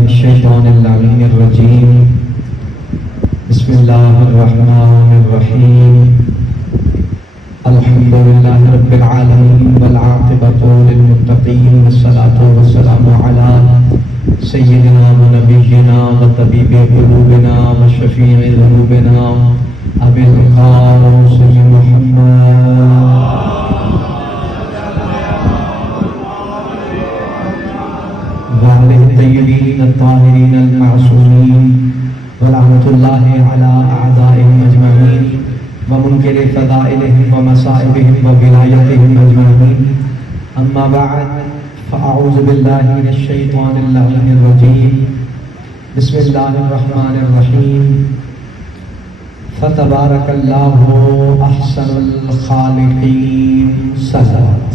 الشیطان اللعین الرجیم بسم اللہ الرحمن الرحیم الحمد للہ رب العالمین والعاقبۃ للمتقین والصلاة والسلام علی سیدنا و نبینا و طبیب قلوبنا و شفیع ذنوبنا ابی القاسم محمد وعلى الطيبين الطاهرين المعصومين ولعنة الله على أعدائهم أجمعين ومنكر فضائلهم ومصائبهم وولايتهم أجمعين أما بعد فأعوذ بالله من الشيطان اللعين الرجيم بسم الله الرحمن الرحيم فتبارك الله أحسن الخالقين صلوات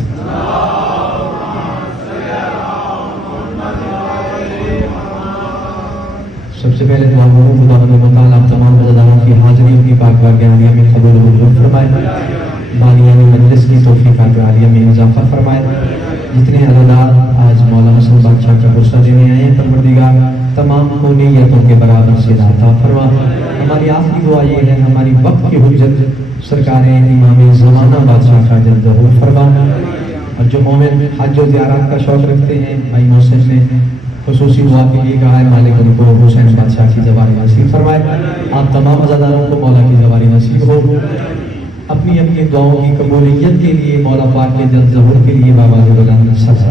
سب سے پہلے دعا کروں خدا و تعالیٰ آپ تمام عزیزان کی حاضریوں کی پاک بارگاہ عالیہ میں قبول و منظور فرمائے، بانیان مجلس کی توفیقات عالیہ میں اضافہ فرمائے۔ جتنے عزادار آج مولانا حسن بادشاہ کا غصہ دینے آئے ہیں پروردگار تمام کو نیتوں کے برابر سے عطا فرما۔ ہماری آخری دعا یہ ہے ہماری وقت کی حجت سرکار امام زمانہ بادشاہ کا جلد ظہور فرما، اور جو مومن حج و زیارات کا شوق رکھتے ہیں بھائی محسن نے خصوصی دعا کے لیے کہا ہے مالک ان کو حسین بادشاہ کی زواری نصیب فرمائے۔ آپ تمام عزاداروں کو مولا کی زواری نصیب ہو۔ اپنی اپنی دعاؤں کی قبولیت کے لیے مولا پاک کے جلد ظہور کے لیے بابا بلند سب سے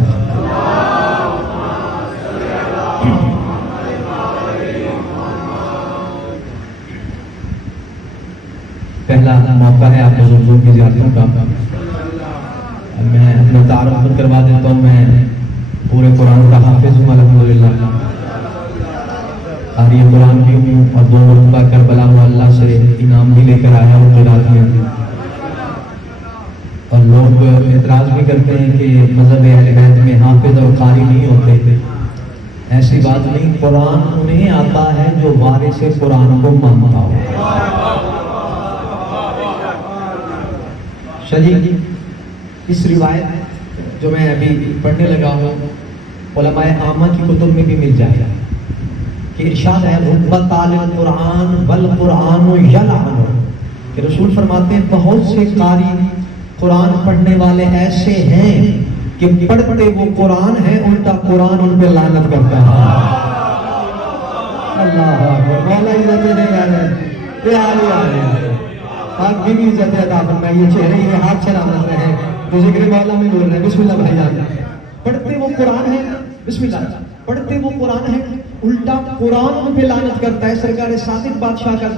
پہلا موقع ہے آپ بزرگوں کی زیارتوں کا۔ میں اپنا تعارف خود کروا دیتا ہوں، میں پورے قرآن کا حافظ ہوں الحمدللہ، قاری قرآن بھی ہوں، اور 2 مرتبہ کربلا میں اللہ سے انعام بھی لے کر آیا ہوں قرآن میں۔ اور لوگ اعتراض بھی کرتے ہیں کہ مذہب اہل بیت میں حافظ اور قاری نہیں ہوتے، ایسی بات نہیں، قرآن انہیں آتا ہے جو وارث قرآن کو مانتا ہو۔ شجی اس روایت جو میں ابھی پڑھنے لگا ہوں علماء عامہ کی کتب میں بھی مل جائے گا کہ ارشاد ہے رب طالب القرآن والقرآن یلعن، کہ رسول فرماتے ہیں بہت سے قاری قرآن پڑھنے والے ایسے ہیں کہ پڑھتے وہ قرآن ہیں الٹا قرآن ان پہ لعنت کرتا ہے۔ اللہ اکبر، مولا عزت دے رہے ہیں، پیارے آ رہے ہیں، آپ بھی عزت عطا فرمائے، یہ چہرے یہ ہاتھ سلامت رہے تو ذکر مولا میں بول رہے ہیں۔ بسم اللہ بھائی جان، پڑھتے وہ قرآن ہے، بسم اللہ، پڑھتے وہ قرآن ہے الٹا قرآن ان پہ لعنت کرتا ہے۔ سرکار صادق بادشاہ کا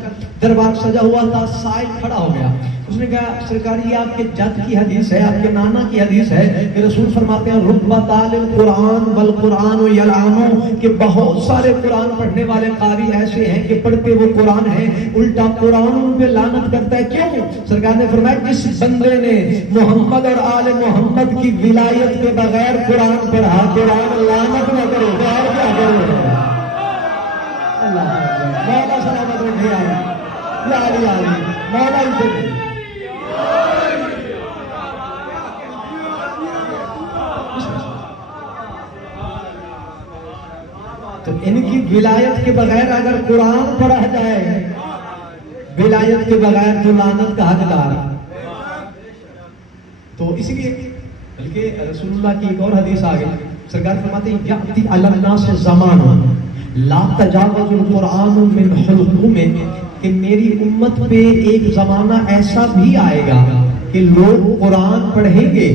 دربار سجا ہوا تھا، سائل کھڑا ہو گیا، اس نے کہا سرکار یہ آپ کے جد کی حدیث ہے، آپ کے نانا کی حدیث ہے کہ رسول فرماتے ہیں رب طالب القرآن والقرآن یلعن، کہ بہت سارے قرآن پڑھنے والے قاری ایسے ہیں کہ پڑھتے وہ قرآن ہیں الٹا قرآن ان پہ لعنت کرتا ہے۔ کیوں؟ سرکار نے فرمایا جس بندے نے محمد اور آل محمد کی ولایت کے بغیر قرآن پڑھا قرآن لعنت نہ کرے، اور کیا کرے؟ اللہ مولا سلامت رکھے، یا علی علی مولا عزت۔ تو ان کی ولایت کے بغیر اگر قرآن پڑھا جائے، ولایت کے بغیر تو لعنت کا حقدار۔ تو اسی لیے بلکہ رسول اللہ کی ایک اور حدیث آ گئی، سرکار فرماتے ہیں یأتی علی الناس زمان لا تجاوز القرآن من حلقومہ، کہ میری امت پہ ایک زمانہ ایسا بھی آئے گا کہ لوگ قرآن پڑھیں گے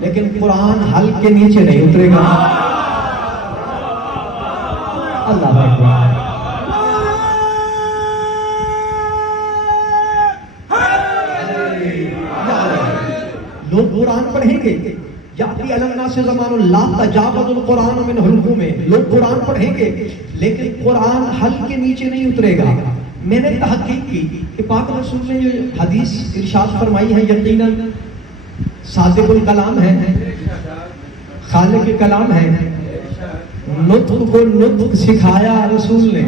لیکن قرآن حلق کے نیچے نہیں اترے گا۔ اللہ اکبر، قرآن پڑھیں گے، یاتی علی الناس زمان لا تجاوز القرآن من حلقوم میں، لوگ قرآن پڑھیں گے لیکن قرآن حلق کے نیچے نہیں اترے گا۔ میں نے تحقیق کی کہ پاک رسول نے جو حدیث ارشاد فرمائی ہے یقیناً صادق الکلام ہے، خالق کلام ہے، نطق کو نطق سکھایا رسول نے،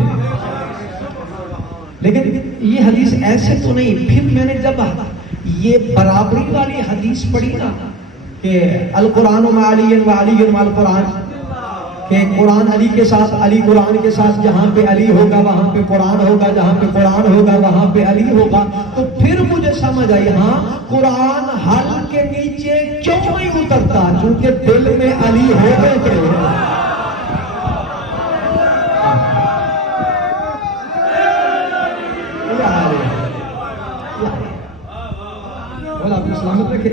لیکن یہ حدیث ایسے تو نہیں۔ پھر میں نے جب یہ برابری والی حدیث پڑھی نا کہ القرآن مع علی و علی مع القرآن، کہ قرآن علی کے ساتھ، علی قرآن کے ساتھ، جہاں پہ علی ہوگا وہاں پہ قرآن ہوگا، جہاں پہ قرآن ہوگا وہاں پہ علی ہوگا، تو پھر مجھے سمجھ آئی ہاں قرآن حلق کے نیچے کیوں نہیں اترتا، چونکہ دل میں علی ہو گئے تھے۔ آپ سلامت رکھے۔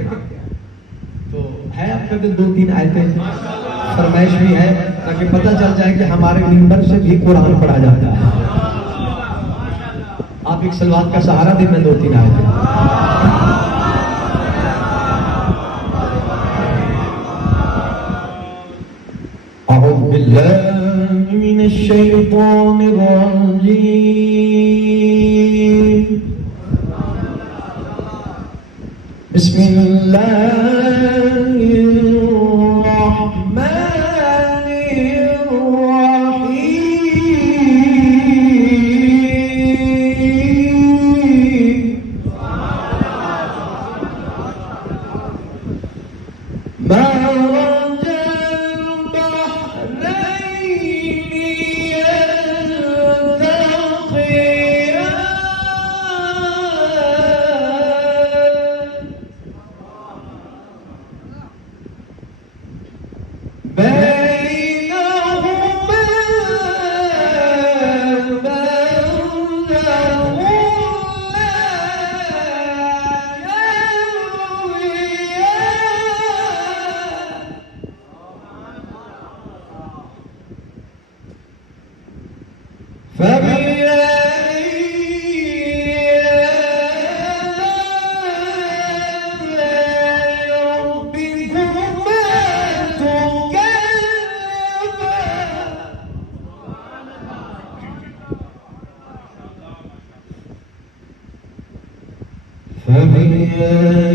تو ہے آپ کا دل 2-3 آیتیں فرمائش بھی ہے تاکہ پتہ چل جائے کہ ہمارے منبر سے بھی قرآن پڑھا جاتا ہے۔ آپ ایک سلوات کا سہارا دیں، میں 2-3 آیتیں۔ اعوذ باللہ من الشیطان الرجیم، بسم اللہ الرحمن الرحیم،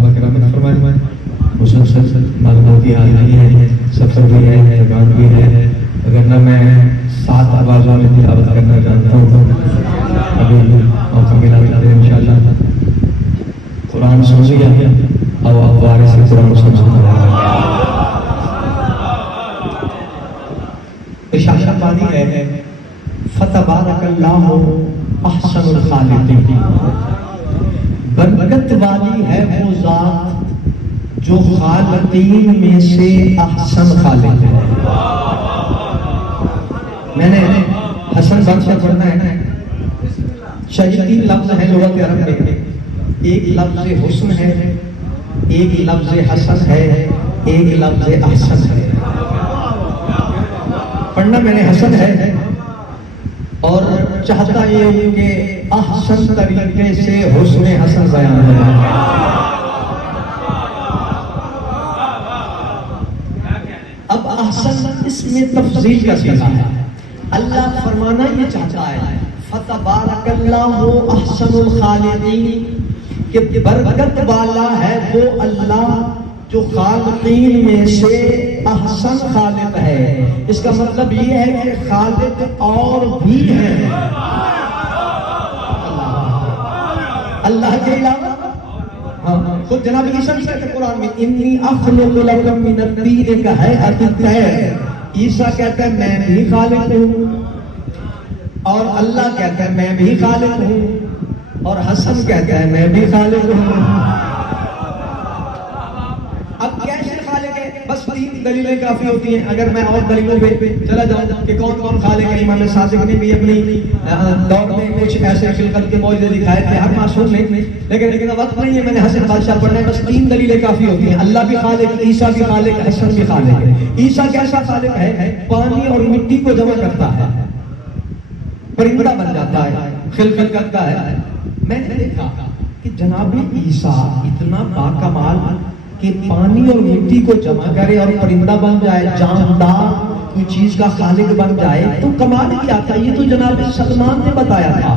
مرج البحرین مسلسل معلوماتی حاضری ہے، سفر بھی ہے، اعلان بھی ہے، اگر نہ میں 7 آوازوں میں تلاوت کرنا چاہتا ہوں، ابھی موقع ملا تو انشاءاللہ قرآن سن لیا اور دوبارہ سے قرآن سننا ہے۔ اشارہ پانی ہے فتبارک اللہ احسن الخالقین، برکت والی ہے وہ ذات جو خالقین میں سے احسن خالق ہے۔ میں نے حسن بن سے پڑھنا ہے، شاید 3 لفظ ہیں لغت عرب میں، ایک لفظ حسن ہے، ایک لفظ حسن ہے، ایک لفظ احسن ہے۔ پڑھنا میں نے حسن ہے، اور چاہتا یہ ہوں کہ احسن طریقے سے حسن حسن بیان ہو. اب احسن اس میں تفضیل کا صیغہ ہے. اللہ فرمانا یہ چاہتا ہے فتبارک اللہ احسن الخالقین، کہ برکت والا ہے وہ اللہ جو خالقین میں سے احسن خالق ہے. اس کا مطلب یہ ہے کہ خالق اور بھی ہیں اللہ کے علاوہ. خود جناب عیسیٰ بھی کہتے ہیں قرآن میں انی اخلق لکم من الطین کہیئۃ الطیر. عیسیٰ کہتا ہے میں بھی خالق ہوں، اور اللہ کہتا ہے میں بھی خالق ہوں، اور حسن کہتا ہے میں بھی خالق ہوں. اب کیسے خالق ہے؟ بس 3 دلیلیں کافی ہوتی ہیں. اگر میں اور دلیلوں پہ چلا جاؤں کہ کون کون خالق ہے، امام صادق نے بھی اپنی دور میں کچھ ایسے خلقت کے معجزے دکھائے تھے، ہر معصوم نے، لیکن وقت نہیں ہے میں نے حسن بادشاہ پڑھنا ہے. بس 3 دلیلیں کافی ہوتی ہیں. اللہ بھی خالق، عیسیٰ بھی خالق، حسن بھی خالق ہے. عیسیٰ کیسا خالق ہے؟ پانی اور مٹی کو جمع کرتا ہے، پرندہ بن جاتا ہے، خلقت کرتا ہے. میں نے دیکھا کہ جناب عیسیٰ اتنا باکمال کہ پانی اور مٹی کو جمع کرے اور پرندہ بن جائے، جاندار کوئی چیز کا خالق بن جائے تو کمال ہی آتا. یہ تو جناب سلمان نے بتایا تھا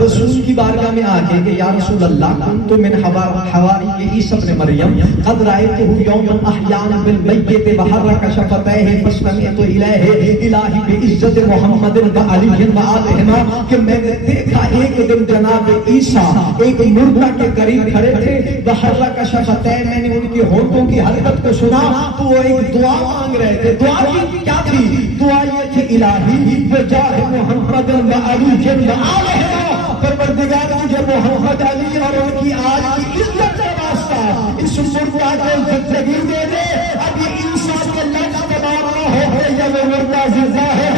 رسول کی بارگاہ میں آ کے کہ یا رسول اللہ کنت من حواری عیسی ابن مریم قد رأیتہ یوما احیانا بالمیت وحرک شفتیہ فسمعت الیہ الہی بعزت محمد وعلی وآلہما، کہ میں نے دیکھا ایک دن جناب عیسیٰ ایک مردہ کے قریب کھڑے تھے، وحرک شفتیہ، میں نے ان کے ہونٹوں کی حرکت کو سنا تو وہ ایک دعا مانگ رہے تھے. دعا کی کیا تھی؟ دعا یہ تھی الہی بجاہ محمد وعلی وآلہما، پروردگار مجھے محمد علی اور ان کی آج کی عزت کا واسطہ اس مردہ کو زندگی دے دے. اب یہ عیسیٰ کے لفظ تمام نہ ہو یا وہ مردہ زندہ ہے.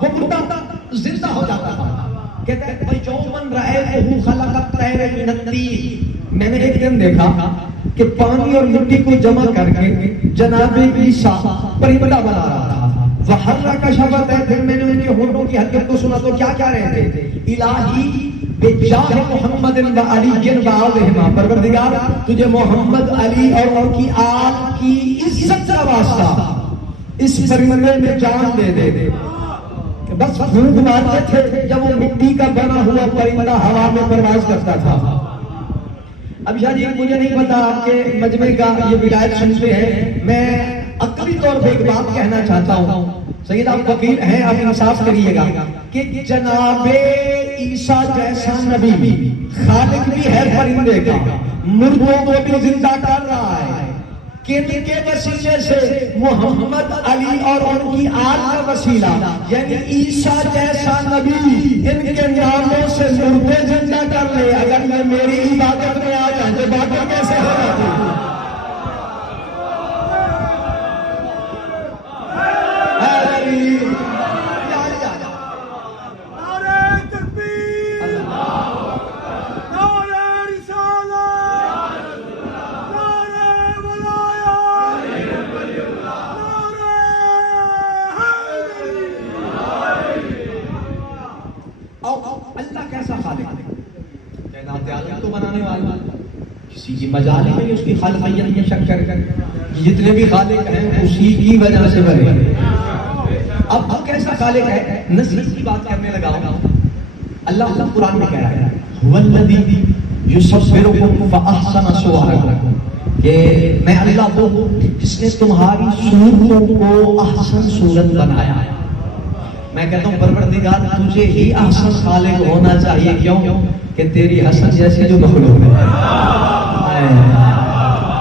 وہ مردہ زندہ ہو جاتا تھا. کہتے ہیں یومن رأیتہ خلق الطیر من الطین. میں نے ایک دن دیکھا کہ پانی اور مٹی کو جمع کر کے جناب عیسیٰ پرندہ بنا رہا تھا. وحرک شفتیہ، پھر میں نے ان کے ہونٹوں کی حرکت کو سنا تو کیا کہہ رہے تھے؟ الہی بجاہ محمد وعلی وآلہما، پروردگار تجھے محمد علی اور ان کی آل کی عزت کا واسطہ اس پرندے میں جان دے دے. بس پھونک مارتے تھے جب وہ مٹی کا بنا ہوا پرندہ ہوا میں پرواز کرتا تھا. اب شاہ جی مجھے نہیں پتا آپ کے مجمع کا یہ ولایت سنتے ہیں، میں عقلی طور پہ ایک بات کہنا چاہتا ہوں. سید آپ وکیل ہیں، آپ انصاف کریے گا کہ جناب عیسیٰ جیسا نبی خالق بھی ہے پرندے کا، مردوں کو بھی زندہ کر رہا ہے. کن کے وسیلے سے؟ محمد علی اور ان کی آل کا وسیلہ، یعنی عیسیٰ جیسا نبی ان کے ناموں سے مردے زندہ کر لے. اگر میں میری عبادت میں آ جائیں تو باتیں کیسے ہو جاتی ہیں؟ اللہ کیسا خالق ہے؟ کائنات عالم تو بنانے والا، کسی کی مجال نہیں اس کی خالقیت میں شک کر جتنے بھی خالق ہیں اسی کی وجہ سے بنے. اب کیسا خالق ہے؟ نصیحت کی بات کرنے لگا. اللہ قرآن میں کہہ رہا ہے هو الذی یصورکم فاحسن صورکم، کہ میں اللہ وہ جس نے تمہاری صورتوں کو احسن صورت بنایا. میں کہتا ہوں پروردگار تجھے ہی احسن خالق ہونا چاہیے. کیوں؟ کہ تیری حسن جیسی جو مخلوق ہے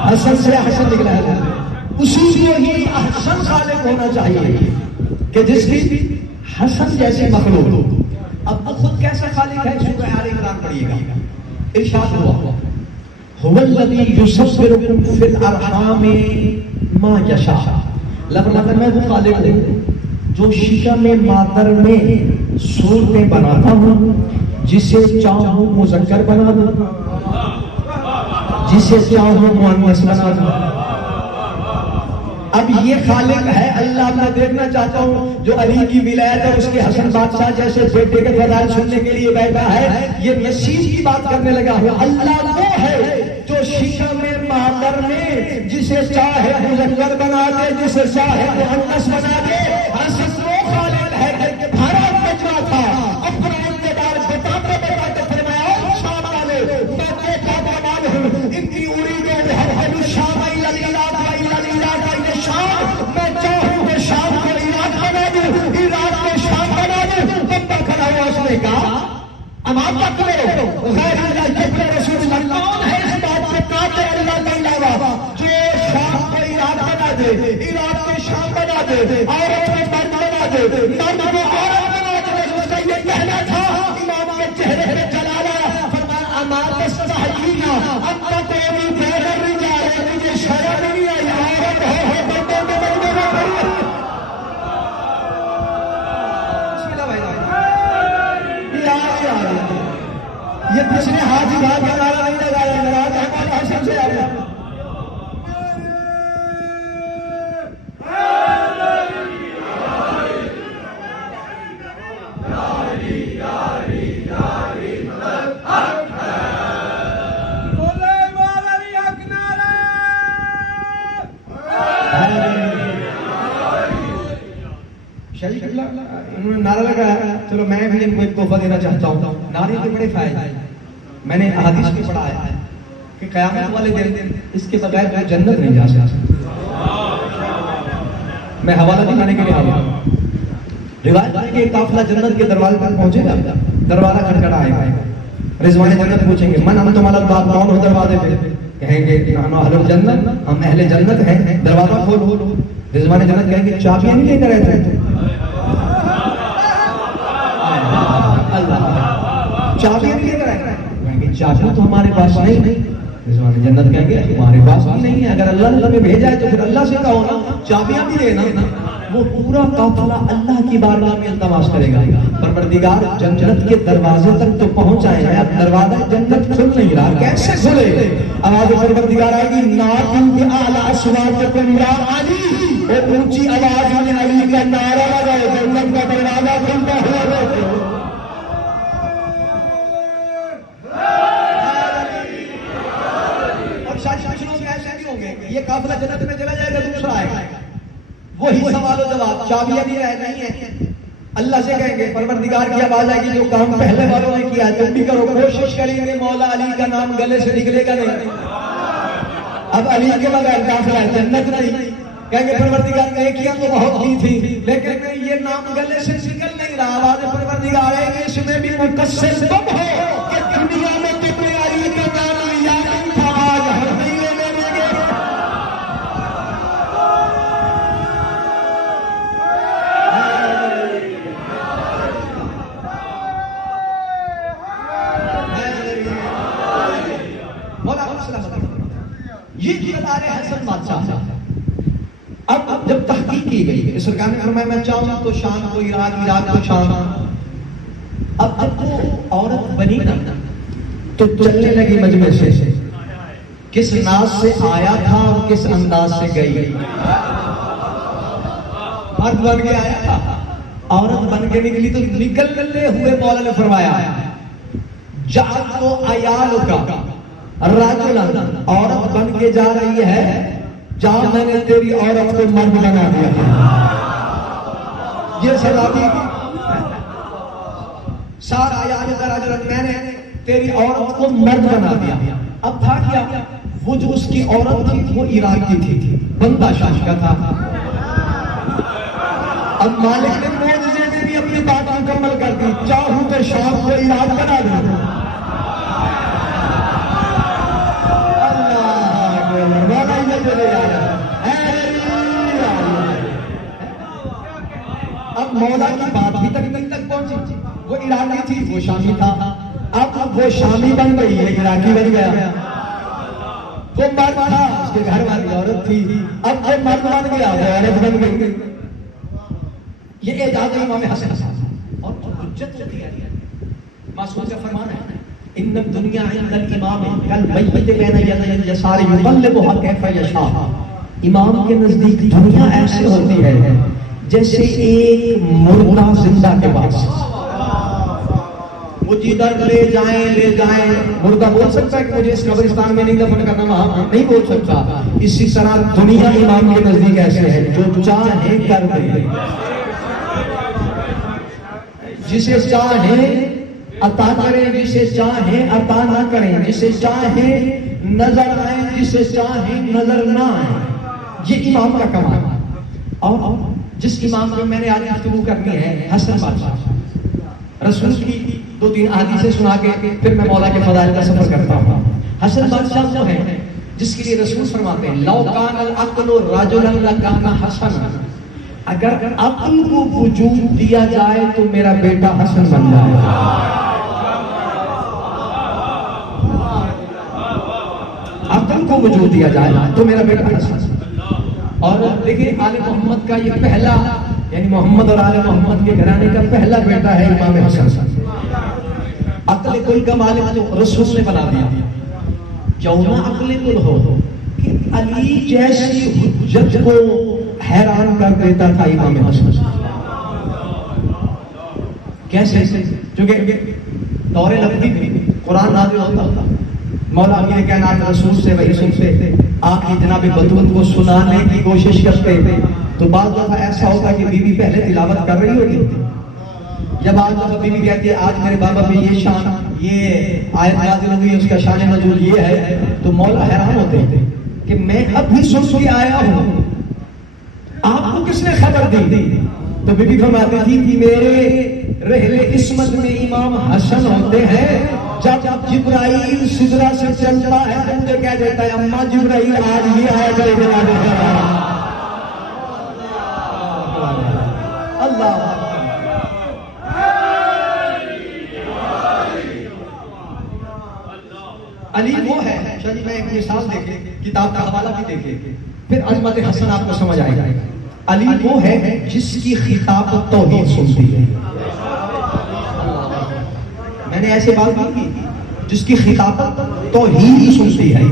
حسن سے حسن نکلا ہے، اسی کو ہی احسن خالق ہونا چاہیے کہ جس کی حسن جیسی مخلوق. اب وہ خود کیسا خالق ہے؟ سورہ آل عمران پڑھیے گا. ارشاد ہوا هو الذی یصورکم فی الارحام ما یشاء، لفظ میں وہ خالق ہوں جو شکم مادر میں صورتیں بناتا ہوں، جسے چاہوں مذکر بنا دوں، جسے چاہوں مؤنث بنا دوں. اب یہ خالق ہے اللہ. میں دیکھنا چاہتا ہوں جو علی کی ولایت ہے اس کے حسن بادشاہ جیسے بیٹے کے فضائل سننے کے لیے بیٹھا ہے, یہ نصیب کی بات کرنے لگا ہوں. اللہ وہ ہے جو شکم مادر میں جسے چاہے مذکر بنا دے, جسے چاہے مؤنث بنا دے. حسن وہ خالق ہے کہ بھارت بچا تھا اپنا اقتدار بتاتے بتاتے فرمایا شام والے میں دیکھا بنال ہوں ان کی ارید ہے شام میں چاہوں کہ شام کو عراق بنا دوں, عراق کو شام بنا دوں. بندہ کھڑا ہوا اس نے کہا اب آپ کا کرو غیر اللہ کے رسول اللہ کون ہے اس بات سے کہتے اللہ کا علاوہ جو شام کو عراق بنا دے, عراق کو شام بنا دے, عورت کو مرد بنا دے, مرد کو عورت بنا دے. اس کا یہ کہنا تھا امام کے چہرے پہ جلالا فرمایا امار تستحیینا انت قومی بین الرجال. مجھے شرم نہیں آئی عورت ہو یہ پچھلے حاجی بھاگ کا نعرہ نہیں لگایا, ناراض ہمارے حسن سے آیا. انہوں نے نعرہ لگایا. چلو میں بھی ان کو ایک تحفہ دینا چاہتا ہوں. نعرے کے بڑے فائدے میں نے احادیث میں پڑھا ہے کہ قیامت والے دن اس کے بغیر کوئی جنت نہیں جا سکتا. میں حوالہ دکھانے کے لیے آیا. روایت ہے کہ ایک قافلہ جنت کے دروازے پر پہنچے گا, دروازہ کھٹکھٹائے گا, رضوان جنت پوچھیں گے من انتم علی الباب, کون ہو دروازے پہ؟ کہیں گے نحن اہل الجنت, ہم اہل جنت ہیں. دروازہ کھولو. رضوان جنت کہیں گے چابیاں نہیں لے کر رہتے ہیں چابیاں نہیں لے کر آئے. کہیں گے چابیاں تو ہمارے پاس نہیں. رضوان جنت کہیں گے ہمارے پاس بھی نہیں ہے. اگر اللہ ہمیں بھیجا ہے تو پھر اللہ سے کہو نا چابیاں بھی دینا. وہ پورا قافلہ اللہ کی بارگاہ میں التماس کرے گا پروردگار جنت کے دروازے تک تو پہنچائے ہیں, اب دروازہ جنت کھل نہیں رہا, کیسے کھلے؟ آواز پروردگار آئے گی نادوا باعلی اصواتکم یا علی, اور اونچی آواز میں علی کا نعرہ لگاؤ, جنت کا دروازہ کھلتا ہوا دیکھو. یہ قافلہ جنت میں چلا جائے گا, دوسرا آئے گا وہی سوال و جواب, چابیاں بھی نہیں ہے. اللہ سے کہیں گے پروردگار کی آواز آئے گی جو کام پہلے والوں نے کیا تم بھی کرو. کوشش کریں گے مولا علی کا نام گلے سے نکلے گا نہیں. اب علی کے بغیر قافلہ جنت نہیں. کہیں گے پروردگار نیکیاں تو بہت کی تھی لیکن یہ نام گلے سے نکل نہیں رہا. آواز پروردگار آئے گی اس میں بھی مقصر تم ہو کہ دنیا میں تم نے علی کا نام یاد نہیں تھا, آج ہم نہیں لینے دیں گے. یہ کردار ہے حسن بادشاہ. اب جب تحقیق کی گئی سرکار نے فرمایا میں چاہوں تو شام کو عراق, عراق کو شام. اب وہ عورت بنی نا تو چلنے لگی مجمع سے, کس ناز سے آیا تھا اور کس انداز سے گئی. مرد بن کے آیا تھا, عورت بن کے نکلی تو نکلنے ہوئے مولا نے فرمایا جعلت تو عیال کا راجلا, عورت بن کے جا رہی ہے, جا میں نے تیری عورت کو مرد بنا دیا. یہ سزا دی سارا عیال کا راجلا, میں نے تیری عورت کو مرد بنا دیا. اب تھا کیا, وہ جو اس کی عورت تھی وہ عراق کی تھی, بندہ شاش کا تھا. اب مالک نے معجزے میں بھی اپنی بات مکمل کر دی, چاہوں تو شام کو عراق بنا دوں. اب مولا کی بات بھی تک پہنچی, وہ عراقی تھی وہ شامی تھا. اب وہ شامی بن گئی ہے عراقی بن گیا. وہ مرد تھا اس کے گھر والی عورت تھی, اب وہ مرد بن گیا وہ عورت بن گئی. یہ اعجاز امام حسن اور حجت ہوتی ہے. معصوم کا فرمان ہے ان الدنیا عند الامام کالمیت بین یدی الجسار یقلبها کیف یشاء. امام کے نزدیک دنیا ایسے ہوتی ہے جیسے ایک مردہ زندہ کے پاس. وہ جدھر لے جائیں. مردہ بول سکتا ہے کہ مجھے اس قبرستان میں نہیں دفن کرنا, وہاں نہیں بول سکتا. اسی طرح دنیا امام کے نزدیک ایسے ہے جو چاہے کر دے, جسے چاہے عطا کریں, جسے چاہے عطا نہ کریں, جسے چاہے نظر آئیں, جسے چاہے نظر نہ آئیں. یہ امام کا کمال. اور جس امام کو میں نے آج گفتگو کرنی ہے, حسن بادشاہ, رسول کی 2-3 حدیثیں سنا کے پھر میں مولا کے فضائل کا سفر کرتا ہوں. حسن بادشاہ وہ ہے جس کے لیے رسول فرماتے ہیں لو کان العقل رجلا لکان حسنا, اگر عقل کو وجود دیا جائے تو میرا بیٹا حسن بن جائے. عقل کو وجود دیا جائے تو میرا بیٹا حسن. اور دیکھیں آل محمد کا یہ پہلا, یعنی محمد اور آل محمد کے گھرانے کا پہلا بیٹا ہے امام حسن. عقل کل کا مالک رسول نے بنا دیا. کیوں نہ عقل کل ہو کہ علی جیسی حجت کو حیران کر دیتا تھا امام حسن. کیسے؟ چونکہ دور لفظی میں قرآن نازل ہوتا تھا, مولا امیر کائنات رسول سے وحی سنتے, آپ کی جناب بطول کو سنانے کی کوشش کرتے تھے. تو بعض دفعہ ایسا ہوتا کہ بی بی پہلے تلاوت کر رہی ہوتی, جب آج دفعہ بی بی کہتی ہے آج میرے بابا پہ یہ شان, یہ آیت نازل ہوئی, اس کا شان نزول یہ ہے, تو مولا حیران ہوتے ہیں کہ میں اب بھی سن کے آیا ہوں, آپ کو کس نے خبر دی؟ تو بی بی فرماتی تھی کہ میرے رحل عصمت میں امام حسن ہوتے ہیں. جب جبرائیل سدرا سے چلتا ہے تو مجھے کہہ دیتا ہے اماں جبرائیل آج بھی آیا کرے گا. اللہ علی وہ ہے. شاہ جی میں ایک مثال دیکھیں, کتاب کا حوالہ بھی دیکھیں, پھر عظمت حسن آپ کو سمجھ آئے گا. علی وہ ہے جس کی خطاب توحید سنتی ہے. میں نے ایسے بات کی جس کی خطابت توحید سنتی ہے.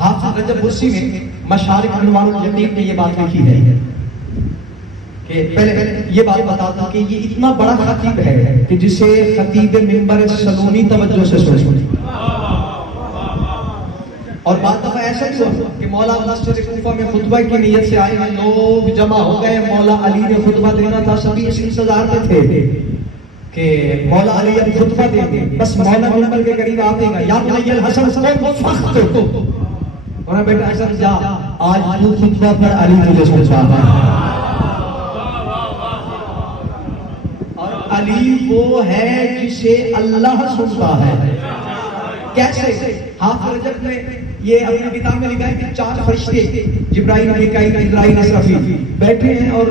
حافظ رجب برسی میں مشارق انوار الیقین میں یہ بات لکھی ہے کہ پہلے یہ بات بتاتا ہوں کہ یہ اتنا بڑا خطیب ہے کہ جسے خطیب منبر سلونی توجہ سے سنے. اور بعض دفعہ ایسا بھی ہوا کہ مولا مسجد کوفہ میں خطبہ کی نیت سے آئے ہیں, لوگ جمع ہو گئے, مولا علی نے خطبہ دینا تھا, سبھی اس انتظار میں تھے کہ مولا علی اب خطبہ دیں گے. بس مولا منبر کے قریب آتے گا, یا بنی الحسن فخر, اور بیٹا حسن جا, آج تو خطبہ پر علی تجھے سنتا ہے. اور علی وہ ہے جسے اللہ سنتا ہے. کیسے؟ حافظ رجب نے یہ اپنی کتاب میں لکھا ہے کہ 4 فرشتے جبرائیل, میکائیل, اسرافیل, اسرافیل بیٹھے ہیں اور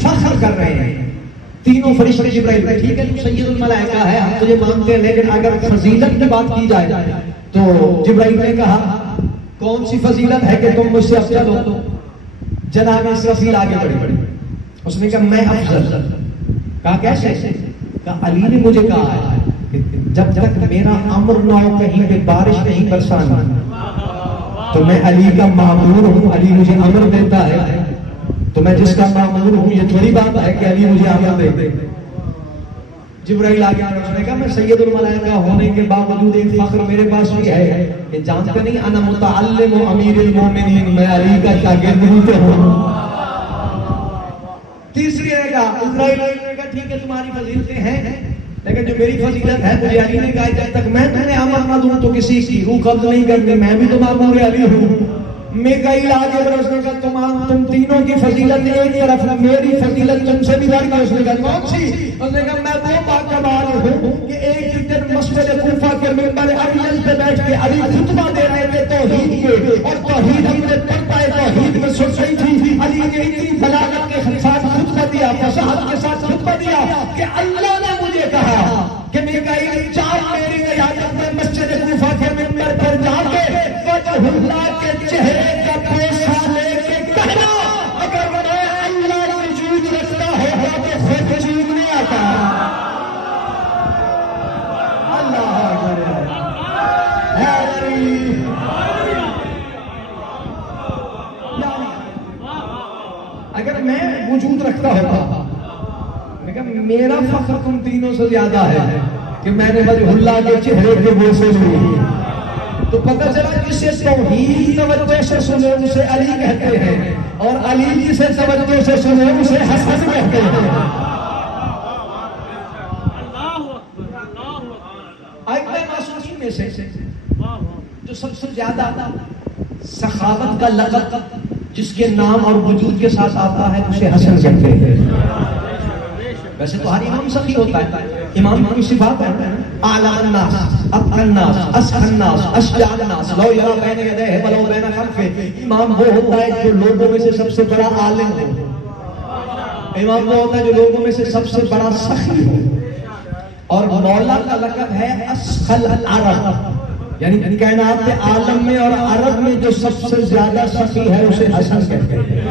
فخر کر رہے ہیں. تینوں فرشتے جبرائیل, ٹھیک ہے تو سید الملائکہ ہے, ہم تجھے مانتے ہیں, لیکن اگر فضیلت کی بات کی جائے تو جبرائیل نے کہا کون سی فضیلت ہے کہ تم مجھ سے افضل ہو؟ جناب اسرافیل آگے بڑھے, اس نے کہا میں افضل. کہا کیسے؟ کہا علی نے مجھے کہا ہے جب تک میرا امر نہ ہو کہیں پہ بارش نہیں برسانا, تو میں علی کا مامور ہوں, علی مجھے امر دیتا ہے, تو میں جس کا مامور ہوں یہ تھوڑی بات ہے کہ علی مجھے امر دے. جبرائیل آگے اس نے کہا میں سید الملائکہ ہونے کے باوجود ایک فخر میرے پاس بھی ہے کہ جانتے نہیں انا متعلم امیر المومنین, میں علی کا شاگرد ہوں. تیسری جگہ اسرائیل نے کہا ٹھیک ہے تمہاری فضیلتیں ہیں, لیکن جو میری فضیلت ہے مجھے علی نے کہا جب تک میں نے امر نہ دوں تو کسی کی روح قبض نہیں کرنی, میں بھی تو مامور علی ہوں. میکائیل آگے بڑھا, اس نے کہا تم تینوں کی فضیلت ایک طرف, میری فضیلت تم سے بھی بڑھ گئی. اس نے کہا کون سی؟ اس نے کہا میں وہ باکمال ہوں کہ ایک ہی دن مسجد کوفہ کے منبر ابیض پہ بیٹھ کے علی خطبہ دے رہے تھے توحید کے, اور توحید ہم نے پڑھتا ہے توحید میں سن رہی تھی. علی نے اتنی بلاغت کے ساتھ خطبہ دیا, فصاحت کے ساتھ خطبہ دیا کہ اللہ نے مجھے کہا کہ میکائیل 4 میری قیادت میں مسجد کوفہ کے منبر پر جا کے وجہ اللہ کے چہرے کا پیسہ لے کے کہنا اگر میں اللہ وجود رکھتا ہوگا تو خود وجود نہیں آتا. اللہ لکھتا ہوتا. میں کہا میرا فخر تم تینوں سے زیادہ ہے کہ میں نے وجہ اللہ کے چہرے کے بوسے لیے. تو پتہ چلا جسے توحید توجہ سے سنے اسے علی کہتے ہیں اور علی جسے توجہ سے سنے اسے حسن کہتے ہیں. آئمہ معصومین میں سے جو سب سے زیادہ سخاوت کا لقب جس کے نام اور وجود کے ساتھ آتا ہے اسے حسن کہتے ہیں. ویسے تو ہر امام سخی ہوتا ہے. امام کی صفات ہے اعلم الناس اتقى الناس اسخى الناس اشجاع الناس لو يرى بين يديه ولو بين خلفه. امام وہ ہوتا ہے جو لوگوں میں سے سب سے بڑا عالم ہو. امام وہ ہوتا ہے جو لوگوں میں سے سب سے بڑا سخی ہو. اور مولا کا لقب ہے اسخل العرب، یعنی کائنات کے عالم میں اور عرب میں جو سب سے زیادہ سخی ہے اسے حسن کہتے ہیں.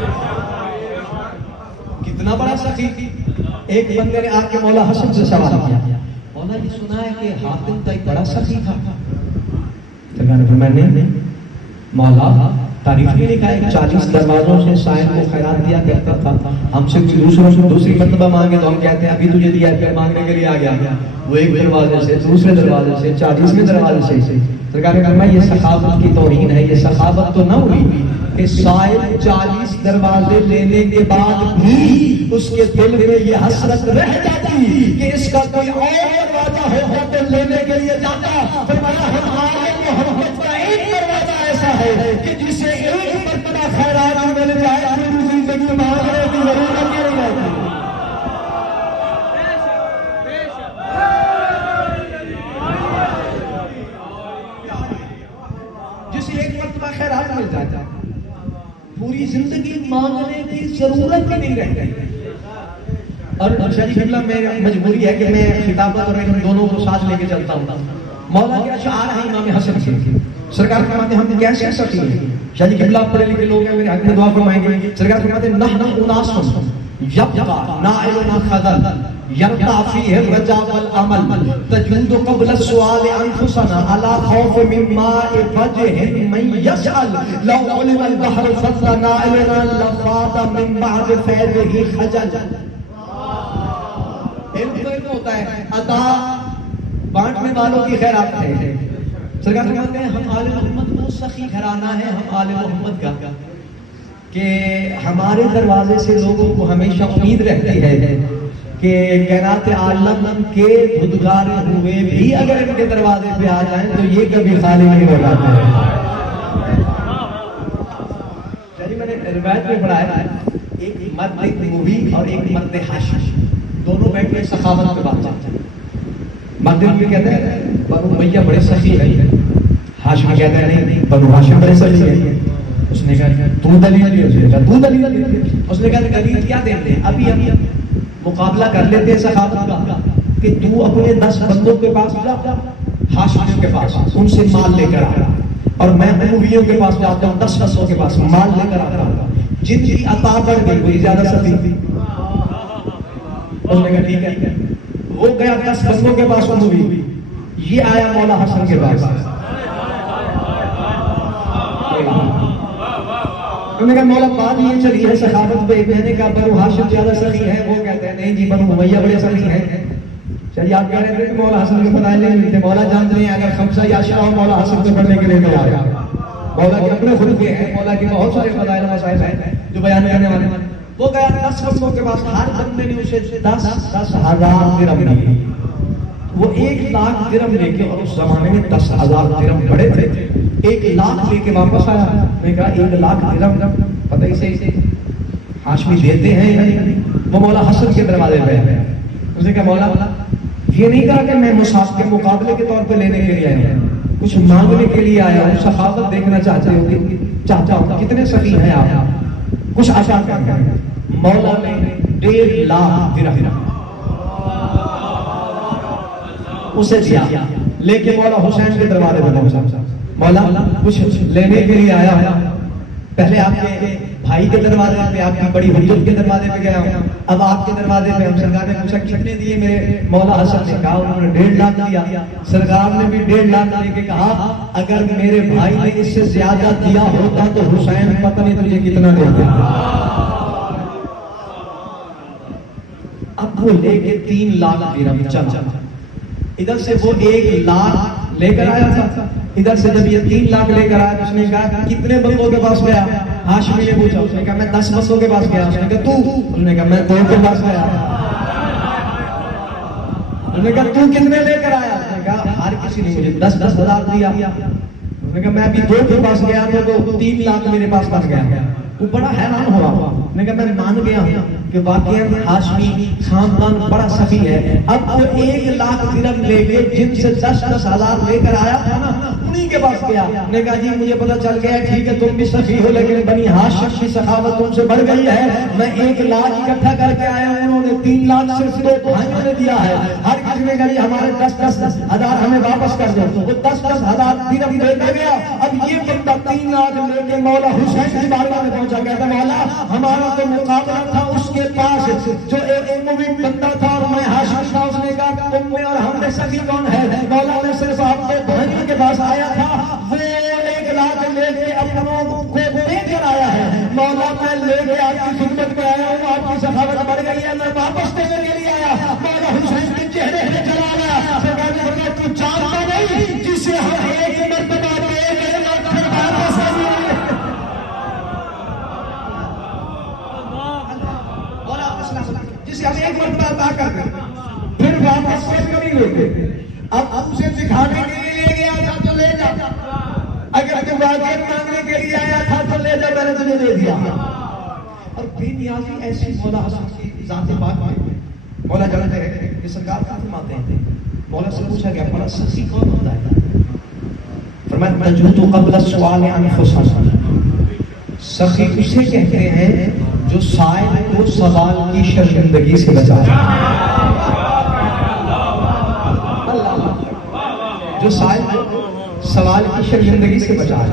کتنا بڑا سخی. ایک بندے نے آ کے مولا حسن سے سوال کیا، مولا جی سنا ہے کہ حاتم تو ایک بڑا سخی تھا. میں نے مولا تاریخ میں لکھا ہے 40 دروازوں سے سائل کو خیرات دیا کرتا تھا. ہم سے دوسروں سے دوسری مرتبہ مانگے تو ہم کہتے ہیں ابھی تجھے دیا ہے، مانگنے کے لیے آ گیا. وہ ایک دروازے سے دوسرے دروازے سے 40ویں دروازے سے. سرکار نے فرمایا یہ سخاوت کی توہین ہے. یہ سخاوت تو نہ ہوئی کہ سائل 40 دروازے لینے کے بعد بھی اس کے دل میں یہ حسرت رہ جاتی کہ اس کا کوئی اور دروازہ ہو تو لینے کے لیے جاتا. فرمایا ہمارے محمد کا ایک دروازہ ایسا ہے کہ جسے ایک مرتبہ خیرات مل جائے پوری زندگی مانگنے کی ضرورت نہیں رہتی. جسے ایک مرتبہ خیرات مل جاتا پوری زندگی مانگنے کی ضرورت ہی نہیں رہتی. اور شریف اللہ میں مجبوری ہے کہ میں خطابت اور علم دونوں کو ساتھ لے کے چلتا ہوں. مولا کے اشعار ہیں امام حسن سے. سرکار فرماتے ہیں ہم کیسے سخی ہیں. شریف اللہ پڑھے لکھے لوگ ہیں میرے حق میں دعا فرمائیں گے. سرکار فرماتے ہیں نحن اناس یبقى نائلنا خذل يرتع فيه الرجاء والامل تجود قبل السؤال انفسنا على خوف من ماء وجه من يسأل لو علم البحر فضل نائلنا لفاض من بعد فيضه خجل. علم تو ایک ہوتا ہے عطا بانٹنے والوں کی خیرات ہے. سرکار فرماتے ہیں ہم آل محمد وہ سخی گھرانہ ہے ہم آل محمد کا کہ ہمارے دروازے سے لوگوں کو ہمیشہ امید رہتی ہے کہ کائنات عالم کے دھدگارے ہوئے بھی اگر ان کے دروازے پہ آ جائیں تو یہ کبھی خالی نہیں ہو جاتے ہیں. میں نے روایت میں پڑھا ہے ایک مرد مووی اور ایک مرد ہاشم دونوں بیٹھ کے سخاوت پہ بات کرتے ہیں. مرد مووی کہتے ہیں بنو امیہ بڑے سخی ہے. ہاشم کہتے ہیں نہیں بنو ہاشم بڑے سخی ہے. اس نے کہا تو دلیل اس نے کہا دلیل کیا دیتے ہیں. ابھی ہم مقابلہ کر لیتے ہیں سخاوت کا کہ تو اپنے 10 بندوں کے پاس جا ہاشم کے پاس ان سے مال لے کر آ اور میں امویوں کے پاس جاتا ہوں 10 بندوں کے پاس مال لے کر آتا ہوں. جن کی عطا بڑھ گئی وہی زیادہ سخی تھی. اس نے کہا ٹھیک ہے. وہ گیا 10 بندوں کے پاس اموی. یہ آیا مولا حسن کے پاس. انہوں نے کہا مولا بات یہ چلی ہے سخاوت پہ. میں نے کہا بنو ہاشم زیادہ سخی ہے. وہ کہتے ہیں نہیں جی بنو امیہ بڑے سخی ہیں. چلیے آپ کہہ رہے تھے کہ مولا حسن کے فضائل نہیں تھے. مولا جانتے ہیں اگر خمسہ یا شاہ مولا حسن سے پڑھنے کے لیے تیار ہے. مولا کے اپنے خود کے ہیں. مولا کے بہت سارے فضائل مسائل ہیں جو بیان کرنے والے. وہ گیا 10 بندوں کے پاس. ہر بندے نے اسے 10,000 درہم دیے. وہ 1,00,000 درہم لے کے اور اس زمانے میں 10,000 درہم بڑے تھے. 1,00,000 لے کے واپس آیا. میں کہا 1,00,000 درہم پتہ ہی سے ہاشمی دیتے ہیں یا نہیں. وہ مولا حسن کے دروازے پہ ہے. اس نے کہا مولا یہ نہیں کہا کہ میں مصاف کے مقابلے کے طور پہ لینے کے لیے آیا ہوں. کچھ مانگنے کے لیے آیا ہوں. سخاوت دیکھنا چاہتے ہو چاہتا ہوں. کتنے سخی ہیں آپ. کچھ آشا کرتے ہیں. مولا نے 1,50,000 درہم اسے دیا. لے کے مولا حسین کے دروازے پہ پہنچا. مولا کچھ لینے کے لیے آیا ہوں. پہلے آپ کے بھائی کے دروازے پہ آپ کی بڑی حجت کے دروازے پہ گیا ہوں. اب آپ کے دروازے پہ ہم. سرکار نے پوچھا کتنے دیے میرے مولا حسن نے کہا انہوں نے 1,50,000 دیا. سرکار نے بھی 1,50,000 دے کے کہا اگر میرے بھائی نے اس سے زیادہ دیا ہوتا تو حسین پتہ نہیں تجھے کتنا دیتا. اب وہ لے کے 3 لاکھ درہم چلا. ادھر سے وہ 1 لاکھ لے کر آیا تھا, ادھر سے جب یہ 3 لاکھ لے کر آیا تو اس نے کہا کتنے بندوں کے پاس گیا؟ ہاشمی نے پوچھا. اس نے کہا میں 10 بندوں کے پاس گیا. اس نے کہا تو؟ اس نے کہا میں 2 کے پاس گیا. اس نے کہا تو کتنے لے کر آیا؟ اس نے کہا ہر کسی نے مجھے 10-10 ہزار دیا. اس نے کہا میں ابھی 2 کے پاس گیا تو 3 لاکھ میرے پاس بن گیا. وہ بڑا حیران ہوا. میں کہا میں مان گیا ہوں کہ واقعی ہاشمی خاندان بڑا سخی ہے. اب وہ 1 لاکھ درہم لے کے جن سے 10-10 ہزار لے کر آیا تھا نا, انہی کے پاس گیا. نے کہا جی مجھے پتا چل گیا ٹھیک ہے تم بھی سخی ہو, لیکن بنی ہاشم کی سخاوت تم سے بڑھ گئی ہے. میں 1 لاکھ اکٹھا کر کے آیا ہوں, انہوں نے 3 لاکھ صرف 2 بھائیوں نے دیا ہے. ہر کسی نے کہا ہمارے 10-10 ہزار ہمیں واپس کر دو. وہ 10-10 ہزار درہم دے گیا. اب یہ بندہ 3 لاکھ لے کے مولا حسین کی بارگاہ میں پہنچا. کہتا مولا ہمارا تو مقابلہ تھا اس کے پاس جو ایک مومن بندہ تھا اور میں ہاشمی تھا. اس نے کہا تم میں اور ہم میں سخی کون ہے؟ مولا نے صرف آپ کے بھائیوں کے پاس آیا تھا, وہ 1 لاکھ لے کے اپنوں کو دے کر آیا ہے. مولا میں لے کے آپ کی خدمت میں آیا ہوں, آپ کی سخاوت بڑھ گئی ہے, میں واپس دینے کے لیے آیا. مولا حسین کے چہرے پہ چلا گیا. سرکار نے فرمایا تو جانتا نہیں جسے ہم ایک مرتبہ دے گئے پھر واپس جسے ہم ایک مرتبہ عطا کر دیں پھر واپس سے کبھی لیتے. اب اسے دکھانے کے لیے لے گیا تھا تو لے جا, اگر تو واقعی مانگنے کے لیے آیا تھا تو لے جا, میں نے تجھے دے دیا. اور بے نیازی ایسی مولا حسن کی ذات پاک میں مولا جانتے ہیں کہ سرکار کیا فرماتے ہیں. مولا سے پوچھا گیا بڑا سخی کون ہوتا ہے؟ فرمایا تجود قبل السؤال عن خصوصا. سخی اسے کہتے ہیں جو سائل کو سوال کی شرمندگی سے بچائے. جو سائل کو سوال کی شرمندگی سے بچائے.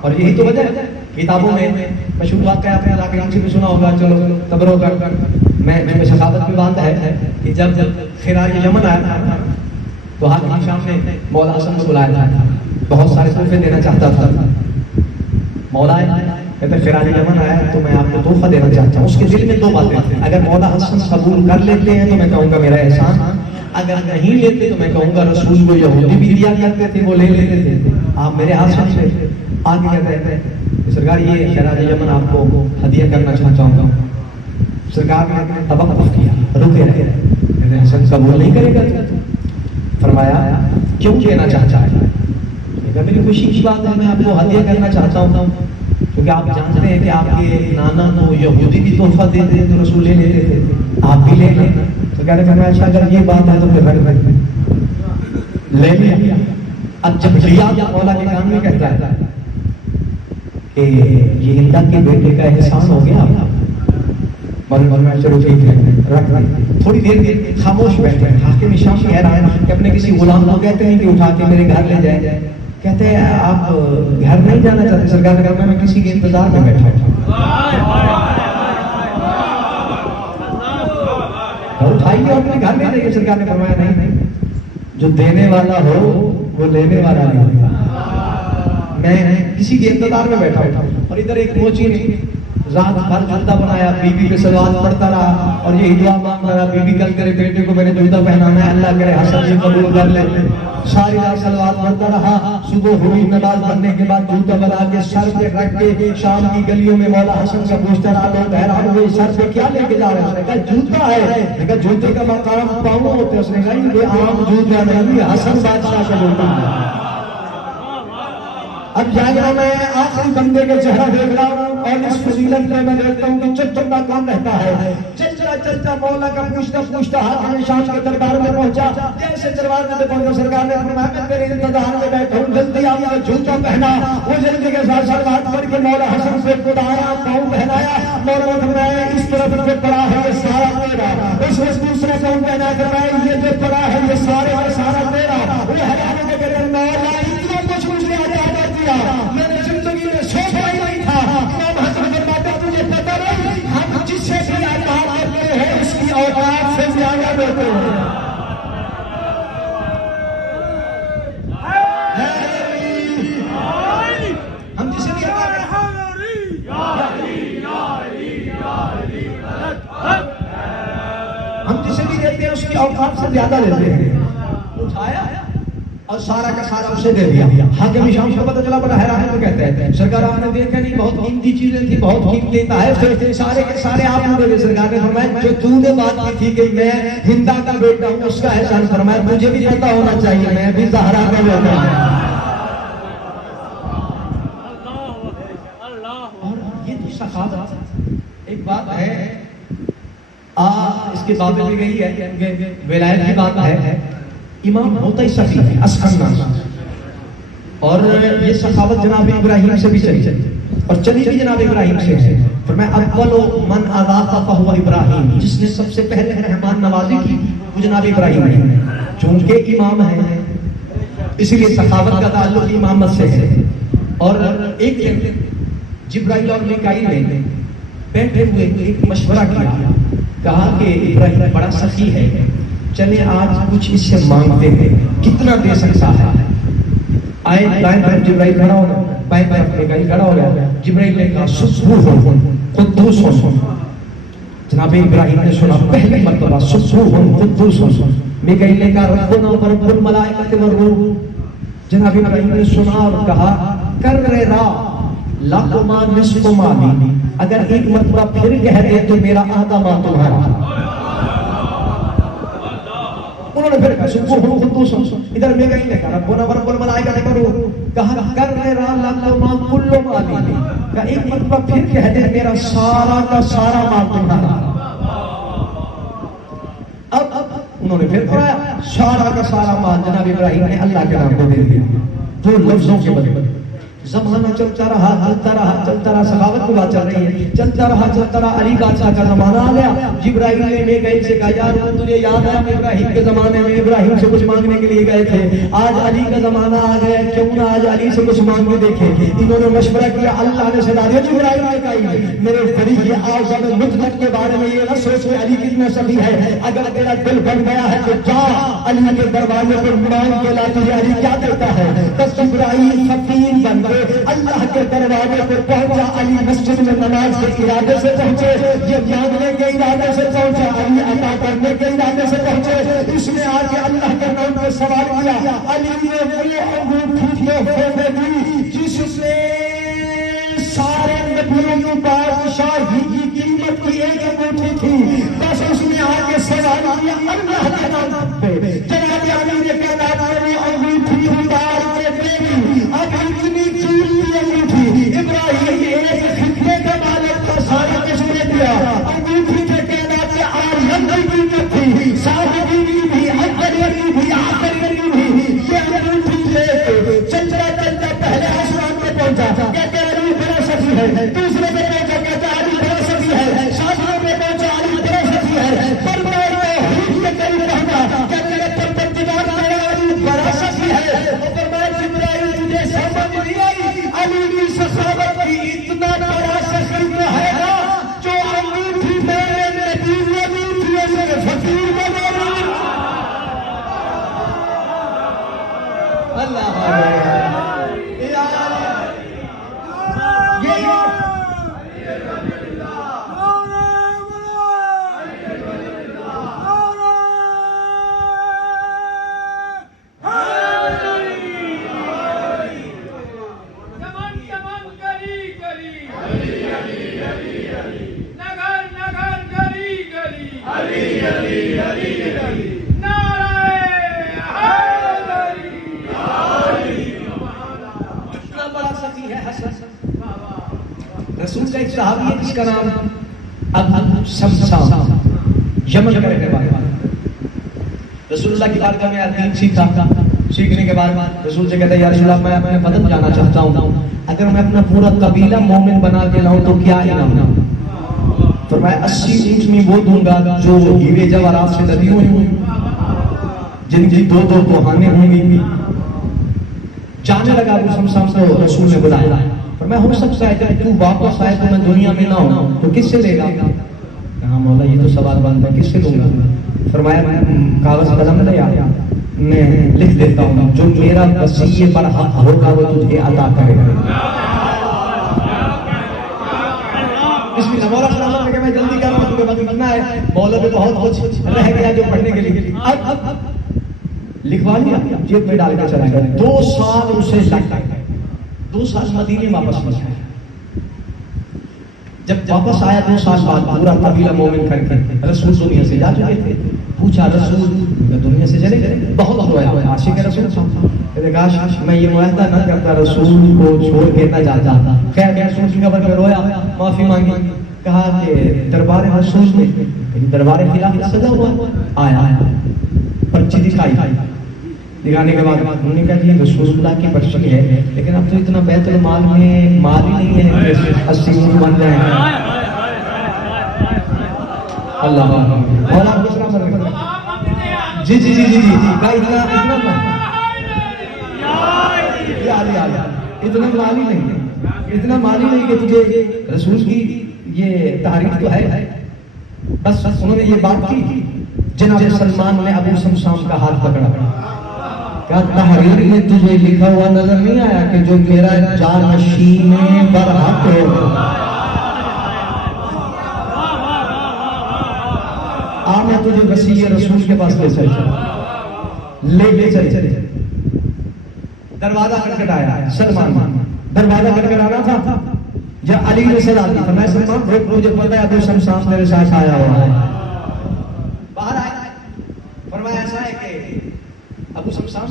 اور یہی تو وجہ ہے کتابوں میں مشہور واقعہ اپنے علاقے میں سنا ہوگا. چلو تبرو کر میں سخاوت میں باندھ ہے کہ جب خراج یمن آیا تھا تو حاکم شام نے مولا حسن کو بلایا تھا, بہت سارے تحفے دینا چاہتا تھا. مولا کہتے خراج یمن آیا تو میں آپ کو تحفہ دینا چاہتا ہوں. اس کے دل میں 2 باتیں تھیں. اگر مولا حسن قبول کر لیتے ہیں تو میں کہوں گا میرا احسان, اگر نہیں لیتے تو میں کہوں گا رسول کو یہودی بھی دیا کرتے تھے وہ لے لیتے تھے, آپ میرے ہاتھ سے آگے کہتے ہیں سرکار یہ خراج یمن آپ کو ہدیہ کرنا چاہتا ہوں. سرکار نے توقف کیا, رکے رہے. حسن قبول نہیں کرے گا. فرمایا کیوں لینا چاہتا ہے؟ میری خوشی کی بات ہے, میں آپ کو ہدیہ کرنا چاہتا ہوں کیونکہ آپ جانتے ہیں کہ آپ کے نانا تو یہودی بھی تحفہ دیتے تھے تو رسول لے لیتے تھے, آپ بھی لے لیں. تو کہہ رہے ہیں اچھا اگر یہ بات ہے تو پھر رکھ لے لیا. اب جب لیا مولا کے کان میں کہتا ہے کہ یہ ہندا کے بیٹے کا احسان ہو گیا. چلو ٹھیک ہے رکھ دیں. تھوڑی دیر خاموش بیٹھے. حاکم شام کہہ رہا ہے کہ اپنے کسی غلام کو کہتے ہیں کہ اٹھا کے میرے گھر لے جائے. کہتے ہیں آپ گھر نہیں جانا چاہتے؟ سرکار نے کہا میں کسی کے انتظار میں بیٹھا ہوں. اٹھائیے اور اپنے گھر لے جائیے. سرکار نے فرمایا نہیں, جو دینے والا ہو وہ لینے والا نہیں. میں کسی کے انتظار میں بیٹھا ہوں. اور ادھر ایک کوچی نے رات بھر جوتا بنایا, بیوی پہ سلوات پڑھتا رہا اور یہ دعا مانگتا رہا بیوی کل کرے بیٹے کو میرے جوتا پہنانا ہے, اللہ کرے حسن سے قبول کر لے. ساری رات سلوات پڑھتا رہا. صبح ہوئی نماز پڑھنے کے بعد جوتا بنا کے سر پہ رکھ کے شام کی گلیوں میں مولا حسن سے پوچھتا رہا. لوگ حیران ہوئے سر پہ کیا لے کے جا رہے ہیں؟ اس نے کہا جوتا ہے. اس نے کہا جوتے کا مقام پاؤں ہوتے. اس نے کہا یہ عام جوتا نہیں, حسن بادشاہ کا جوتا ہے. اب جاگرا میں آخری بندے کا چہرہ دیکھ رہا ہوں اور اس فضیلت میں میں دیکھتا ہوں کہ چچا کون رہتا ہے. چچا مولا کا پوچھتا حاکم شام کے دربار میں پہنچا. جیسے دربار میں پہنچا سرکار نے فرمایا میں تیرے انتظار میں بیٹھا ہوں, جلدی آ. جوتا پہنا. وہ جلدی کے ساتھ سلوات پڑھ کے مولا حسن سے اٹھایا, پاؤں پہنایا. مولا نے فرمایا اس طرف جو پڑا ہے یہ سارا تیرا. اس وقت دوسرے پاؤں پہنا فرمایا یہ جو پڑا ہے یہ سارے اور سارا تیرا. وہ حیران ہو کے کہتے ہیں مولا اتنا کچھ مجھ نے عطا کیا, میں نے زندگی میں سوچا ہی نہیں تھا. امام حسن فرماتا تجھے پتہ نہیں ہم جس سے بھی عطا کرتے ہیں اس کی اوقات سے زیادہ دیتے ہیں. ہم جسے بھی عطا کرتے ہیں ہم جسے بھی دیتے ہیں اس کی اوقات سے زیادہ لیتے ہیں. اٹھایا اور سارا کا سارا اسے دے دیا. حاکم شام کو پتہ چلا, بڑا حیران ہے, تو کہتے ہیں سرکار آپ نے دیکھا نہیں, بہت قیمتی چیزیں تھی, بہت قیمتی تحائف, سارے کے سارے آپ نے دے دیے. سرکار نے فرمایا جو تو نے بات کی تھی کہ میں ہندا کا بیٹا ہوں, اس کا احسان فرمایا مجھے بھی پتہ ہونا چاہیے میں بھی زہرا کا بیٹا ہوں. اور یہ تو سخاوت. ایک بات ہے اس کے بابے میں گئی ہے کہ ولایت کی بات ہے, امام ہوتا ہی سخی ہے, اسخنا, اور یہ سخاوت جناب ابراہیم سے بھی چلی اور چلی بھی جناب ابراہیم سے ہے. فرمایا اول من اضاف فهو ابراہیم, جس نے سب سے پہلے مہمان نوازی کی وہ جناب ابراہیم ہے, چونکہ امام ہے اسی لیے سخاوت کا تعلق امامت سے ہے. اور ایک جبرائیل اور میکائیل نے بیٹھے ہوئے ایک مشورہ کیا, کہا کہ ابراہیم بڑا سخی ہے, چلے آج کچھ اس سے مانگتے ہیں, کتنا دے سکتا ہے. آئے دائیں طرف جبرائیل کھڑا ہو گیا, بائیں طرف میکائیل کھڑا ہو گیا. جبرائیل نے کہا سبوح قدوس. جناب ابراہیم نے سنا پہلی مرتبہ سبوح قدوس. میکائیل نے کہا ربنا و رب الملائکۃ والروح. جناب ابراہیم نے سنا اور کہا کررا لکما نصف مالی, اگر ایک مرتبہ پھر کہہ دے تو میرا آدھا مال تمہارا. انہوں نے پھر کہا سبحان قدوس. ادھر میکائیل نے کہا ربنا و رب الملائکۃ والروح, کہا کررا لکما کل مالی, کہ ایک مرتبہ پھر کہہ دے میرا سارا کا سارا مال تمہارا. اب انہوں نے پھر کہا سارا کا سارا مال جناب ابراہیم نے اللہ کے نام کو دے دیا, دو لفظوں کے بدلے. زمانہ چلتا رہا, سخاوت کی بات چل رہی ہے, چلتا رہا, علی بادشاہ کا زمانہ آ گیا. جبرائیل نے میکائیل سے کہا یار تجھے یاد ہے ابراہیم کے زمانے میں ابراہیم سے کچھ مانگنے کے لیے گئے تھے, آج علی کا زمانہ آ گیا, کیوں نہ آج علی سے کچھ مانگ کے دیکھیں. انہوں نے مشورہ کیا, اللہ نے صدا دیا جبرائیل میکائیل میرے فریق اعظم مطلق کے بارے میں یہ نہ سوچ کہ علی کتنا سخی ہے, اگر تیرا دل بن گیا ہے تو جا علی کے دروازے پر مانگ کے لا, تجھے علی کیا دیتا ہے. بس جبرائیل فقیر بن گئے, اللہ کے دروازے پر پہنچا. علی مسجد میں نماز کے ارادے سے پہنچے, یہ مانگنے کے ارادے سے پہنچا, علی عطا کرنے کے ارادے سے پہنچے. اس نے آ کے اللہ کے نام پہ سوال کیا. علی نے وہ انگوٹھی تحفے میں دی جس نے سارے نبیوں کی بادشاہی کی قیمت کی ایک انگوٹھی تھی. بس اس نے آ کے سوال کیا اللہ کے نام پہ. جناب علی نے کہا وہ انگوٹھی اتار کے دے دی. اب اتنی ابراہیم ایک خطے کا مالک تھا, سارا کچھ دے دیا. انگوٹھی کے کہنا کہ آریت کی قیمت تھی, ساری بیوی بھی, اکبری بھی, آخری بھی. یہ انگوٹھی لے کے چلتا چلتا پہلے آسمان میں پہنچا, کہتے علی بڑا سخی ہے. دوسرے پہ پہنچا, کہتے علی بڑا سخی ہے. ساتھیوں پہ پہنچا, علی بڑا سخی ہے. پر میں حج کے قریب پہنچا, کہتے ہیں تم پر دیوار میرا علی بڑا سخی ہے. اور میں جبرائیل تجھے سمجھ نہیں آئی, علی کی سخاوت کی اتنا بڑا سخی تو ہے نا جو انگوٹھی میرے نبی انگوٹھی سے فقیر بنا. اللہ رسول کا ایک صحابی ہے جس کا نام ابو سمسام, یمن کا رہنے والا. رسول اللہ کی بارگاہ میں دین سیکھا. سیکھنے کے بعد رسول سے کہتا ہے یا رسول اللہ میں اپنے بدن جانا چاہتا ہوں, اگر میں اپنا پورا قبیلہ مومن بنا کے لاؤں تو کیا انعام. فرمایا 80 اونٹنی وہ دوں گا جو ہیرے جواہرات سے لدی ہوئی ہوں, جن کی دو دو کوہانیں ہوں گی. جانے لگا ابو سمسام کو رسول نے بلایا. فرمایا ہو سکتا ہے جب تو واپس آئے تو میں دنیا میں نہ ہوں تو کس سے لے گا. کہا مولا یہ تو سوال بند ہے, کس سے لوں گا. فرمایا کاغذ قلم لے آیا, میں لکھ دیتا ہوں جو میرا وصیے پر حق ہوگا وہ تجھے عطا کرے گا. بسم اللہ. مولا فرماتا ہے کہ میں جلدی کر رہا ہوں, تمہیں بند کرنا ہے. مولا میں بہت کچھ رہ گیا جو پڑھنے کے لیے، اب لکھوا لیا، جیب میں ڈال کے چلا گیا. 2 سال اسے لگ گئے، 2 سال مدینے واپس نہیں آیا. جب واپس آیا 2 سال بعد پورا قبیلہ مومن کر کے، رسول دنیا سے جا چکے تھے. پوچھا رسول دنیا سے چلے گئے؟ بہت رویا. عاشق رسول کاش میں یہ معاہدہ نہ کرتا، رسول کو چھوڑ کے نہ جاتا. خیر رسول کی قبر میں رویا، معافی مانگی، کہا کہ دربار رسول میں دربار خلافت سجا ہوا. آیا پرچی دکھائی، دکھانے کے بعد انہوں نے کہا کہ یہ رسول اللہ کی پرچی ہے، لیکن اب تو اتنا بیت المال میں مال ہی نہیں ہے کہ 80 اونٹ بن جائیں. اللہ جی جی جی جی جی اتنا مالی نہیں، اتنا مالی نہیں کہ تجھے رسول کی یہ تحریف تو ہے. بس انہوں نے یہ بات کی. جناب سلمان نے ابو شمشام کا ہاتھ پکڑا، کہا تحریر میں تجھے لکھا ہوا نظر نہیں آیا کہ جو میرا جانشین برحق ہو آ میں تجھے وسیع رسول کے پاس لے چلے. دروازہ کھٹکھٹایا. سلمان دروازہ کھٹکھٹانا تھا یا علی نے سلا دی. فرمایا سلمان رک، مجھے پتہ ہے ابو شمشام میرے ساتھ آیا ہوا ہے. باہر آیا. فرمایا ایسا ہے کہ ابو شمشام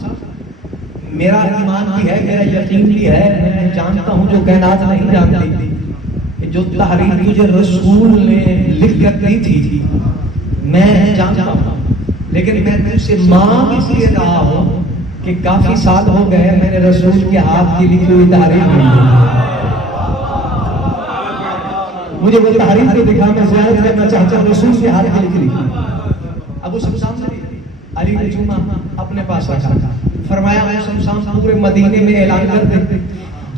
میرا ایمان بھی ہے، میرا یقین بھی ہے، میں جانتا ہوں جو کائنات نہیں جانتی کہ جو تحریر تجھے رسول نے لکھ کر دی تھی میں جانتا ہوں، لیکن میں تجھ سے مانگ اس لیے رہا ہوں کہ کافی سال ہو گئے میں نے رسول کے ہاتھ کی لکھی ہوئی تحریر نہیں دی. مجھے وہ تحریر کو دکھا، میں زیارت کرنا چاہتا ہوں رسول کے ہاتھ کی لکھی. ابو شمشام نے علی نے چوما اپنے پاس رکھا. فرمایا ابو شمشام پورے مدینے میں اعلان کر دے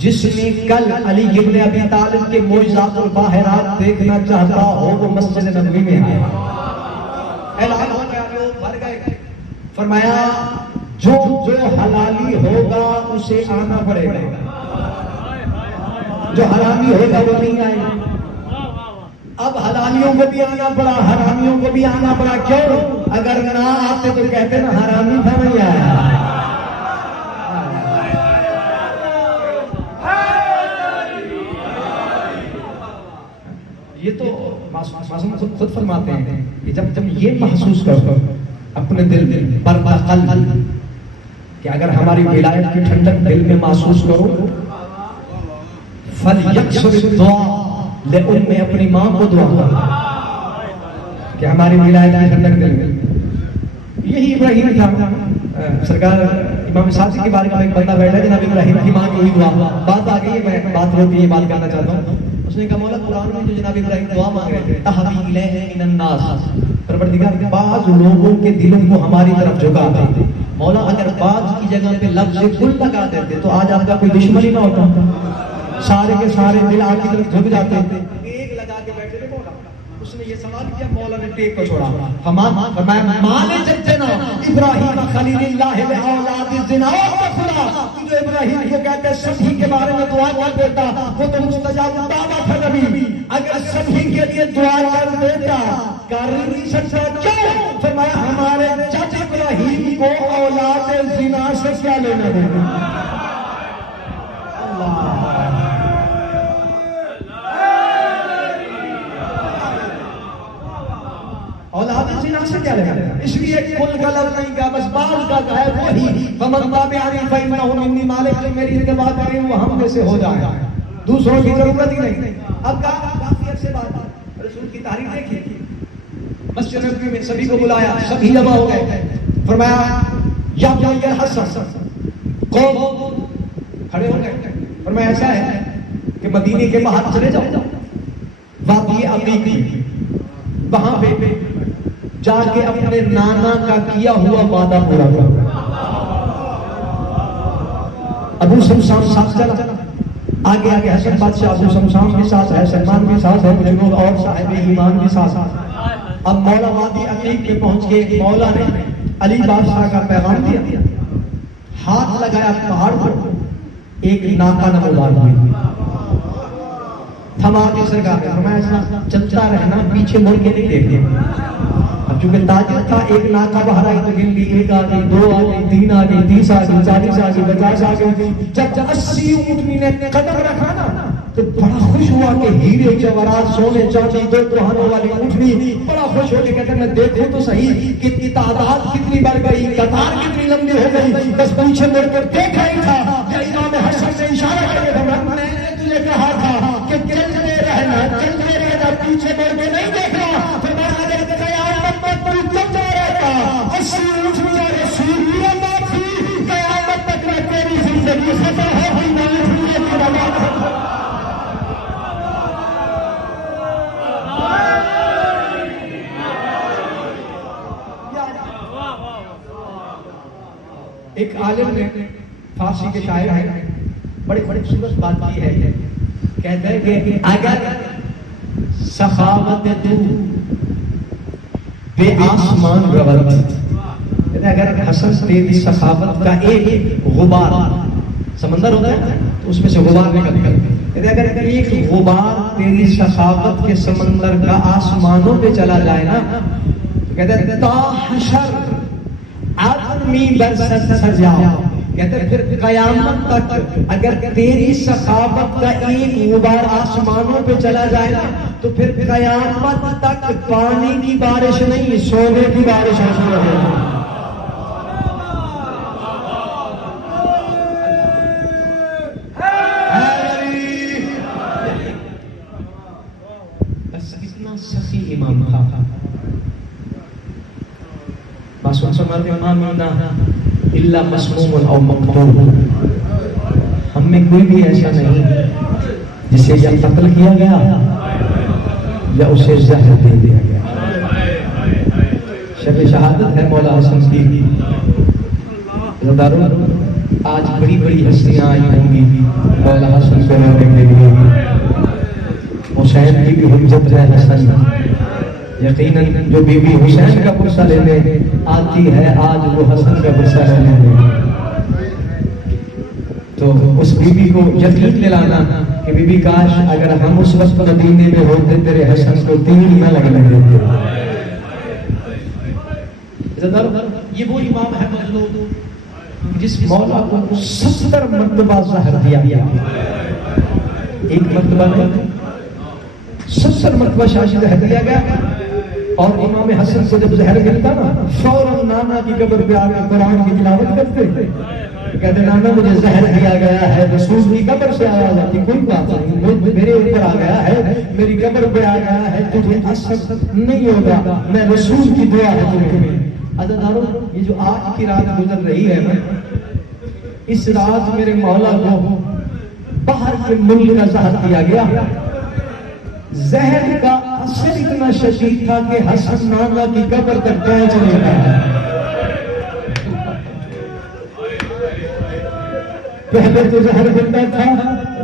جس نے کل علی ابن ابی طالب کے معجزات اور باہرات دیکھنا چاہتا ہو وہ مسجد نبوی میں آئے. اعلان ہو گیا، لوگ بھر گئے. فرمایا جو حلالی ہوگا اسے آنا پڑے گا، جو حرامی ہوگا وہ نہیں آئے گا. اب حلالیوں کو بھی آنا پڑا، حرامیوں کو بھی آنا پڑا. کیوں؟ اگر نہ آتے تو کہتے نا حرامی تھا نہیں آیا. یہ تو معصوم خود فرماتے ہیں کہ جب یہ محسوس کرو اپنے دل میں برقع قلب کہ اگر ہماری ولایت کی ٹھنڈک دل میں محسوس کرو، فَلْيَكْسُرِ الدُّعَاء لِأُمِّ میں اپنی ماں کو دعا کرو کہ ہماری ولایت کی ٹھنڈک دل میں. یہی ابراہیم تھا. سرکار امام صادق کے بارے میں ایک بندہ بیٹھا ہے جناب ابراہیم کی ماں کی ہوئی دعا. بات آ گئی ہے، میں بات روکی، یہ بات کرنا چاہتا ہوں. اس نے کہا مولا قرآن میں جو جناب ابراہیم دعا مانگ رہے تھے تَحْوِی إِلَیْهِ مِنَ النَّاسِ، پروردگار بعض لوگوں کے دلوں کو ہماری طرف جھکا دے. مولا اگر بعض کی جگہ پہ لفظ کل لگا دیتے تو آج آپ کا کوئی دشمن ہی نہ ہوتا، سارے کے سارے دل آپ کی طرف جھک جاتے. ایک لگا کے بیٹھے تھے مولا. اس نے یہ سوال کیا، مولا نے ٹیک کو چھوڑا. فرمایا مانے جتنا ابراہیم خلیل اللہ و اولاد الزنا خدا، جو ابراہیم کو کہتے ہیں سبھی کے بارے میں دعا کر دیتا وہ تو مستجاب دعویٰ تھا نبی. اگر سبھی کے لیے دعا کر دیتا کر نہیں سکتا. کیوں؟ فرمایا ہمارے چچا ابراہیم کو اولاد زنا سے کیا لینا دینا. اولاد زنا سے کیا لینا دینا. اس لیے کل غلط نہیں کہا، بس بعض کا ہے وہی فمن تابعنی فإنہ منی، مالک جو میری اتباع کرے وہ ہم میں سے ہو جائے، دوسروں کی ضرورت ہی نہیں. اب کافی عرصے بعد رسول کی تاریخ دیکھی، مسجد نبوی میں سبھی کو بلایا، سبھی جمع ہو گئے. فرمایا یا بنی حسن، قوم کھڑے ہو گئے. فرمایا ایسا ہے کہ مدینے کے باہر چلے جاؤ، وادی عقیق میں، وہاں پہ جا کے اپنے نانا کا کیا ہوا وعدہ پورا کرو. ابو شمشام ساتھ چلا، آگے آگے حسن بادشاہ ابو شمشام کے ساتھ ہے، سلمان کے ساتھ ہے، کچھ لوگ اور صاحب ایمان کے ساتھ. اب مولا وادی عقیق پہ پہنچ کے مولا نے علی بادشاہ کا پیغام دیا، ہاتھ لگایا پہاڑ پر، ایک ناکا نمودار ہوئی. تھما کے سرکار نے فرمایا ایسا چلتا رہنا، پیچھے مڑ کے نہیں دیکھنا۔ اب چونکہ تاجر تھا، ایک ناکہ باہر آئی تو گن لی، ایک آ گئی، 2 آ گئی، 3 آ گئی، 30 آ گئی، 40 آ گئی، 50 آ گئی۔ جب 80 اونٹنی نے قدم رکھا نا تو بڑا خوش ہوا کہ ہیرے جواہرات سونے چاندی 2 کوہانوں والی اونٹنی، بڑا خوش ہو کے کہتے میں دیکھوں تو صحیح کہ تعداد کتنی بڑھ گئی، قطار کتنی لمبی ہو گئی، بس پیچھے مڑ کر دیکھا ہی تھا کہ امام حسن نے اشارہ کر کے فرمایا میں نے تجھے کہا تھا کہ چلتے رہنا، پیچھے مڑ کے نہیں دیکھنا۔ فرمایا اگر قیامت میں تو چلتا رہتا، 80 اونٹنیاں رسول اللہ تھی، قیامت تک میں تیری زندگی ختم ہو گئی نہ اونٹنیاں کی روایت۔ ایک عالم نے فارسی کے شاعر ہیں، بڑی خوبصورت بات کی ہے، کہتے ہیں کہ اگر سخاوت تو بے آسمان رود، اگر حسن تیری سخاوت کا ایک غبار، سمندر ہوتا ہے تو اس میں سے غبار نکلتا ہے، اگر ایک غبار تیری سخاوت کے سمندر کا آسمانوں پہ چلا جائے نا تو کہتے ہیں تا حشر آدمی برست سجا، کہتے ہیں پھر قیامت تک اگر تیری سخاوت کا ایک غبار آسمانوں پہ چلا جائے نا تو پھر قیامت تک پانی کی بارش نہیں، سونے کی بارش حاصل ہوگی۔ بس اتنا سخی امام تھا، بس ان سے مرد امام الا مسموم او مقتول، ہم میں کوئی بھی ایسا نہیں جسے یا قتل کیا گیا یا اسے زہر دے دیا گیا۔ شب شہادت ہے مولا حسن کی، آج بڑی بڑی ہستیاں آئی ہوں گی مولا حسن کو رونے کے لیے، حسین کی بھی حجت ہے حسن، یقیناً جو بی بی حسین کا پرسہ لینے آتی ہے آج وہ حسن کا پرسہ لینے دے، تو اس بی بی کو یقین دلانا کہ بی بی کاش اگر ہم اس وقت مدینے میں ہوتے تیرے حسن کو تیر نہ لگنے دیتے۔ یہ وہ امام ہے مظلوم جس مولا کو 70 مرتبہ زہر دیا گیا، ایک مرتبہ نہیں 70 مرتبہ شاشی زہر دیا گیا، اور امام حسن سے جب زہر ملتا نا فوراً نانا کی قبر پہ آ کے قرآن کی تلاوت کرتے، کہتے نانا مجھے زہر دیا گیا ہے، رسول کی قبر سے آیا جاتی، کوئی بات نہیں، میرے اوپر آ گیا ہے، میری قبر پہ آ گیا ہے، تجھے اثر نہیں ہوگا، میں رسول کی دعا ہے تمہیں۔ عزیزانو یہ جو آج کی رات گزر رہی ہے نا، اس رات میرے مولا کو باہر کے ملک کا زہر دیا گیا، زہر کا اثر اتنا شدید تھا کہ حسن نانا کی قبر تک پہنچ نہیں رہا۔ پہلے تو زہر ملتا تھا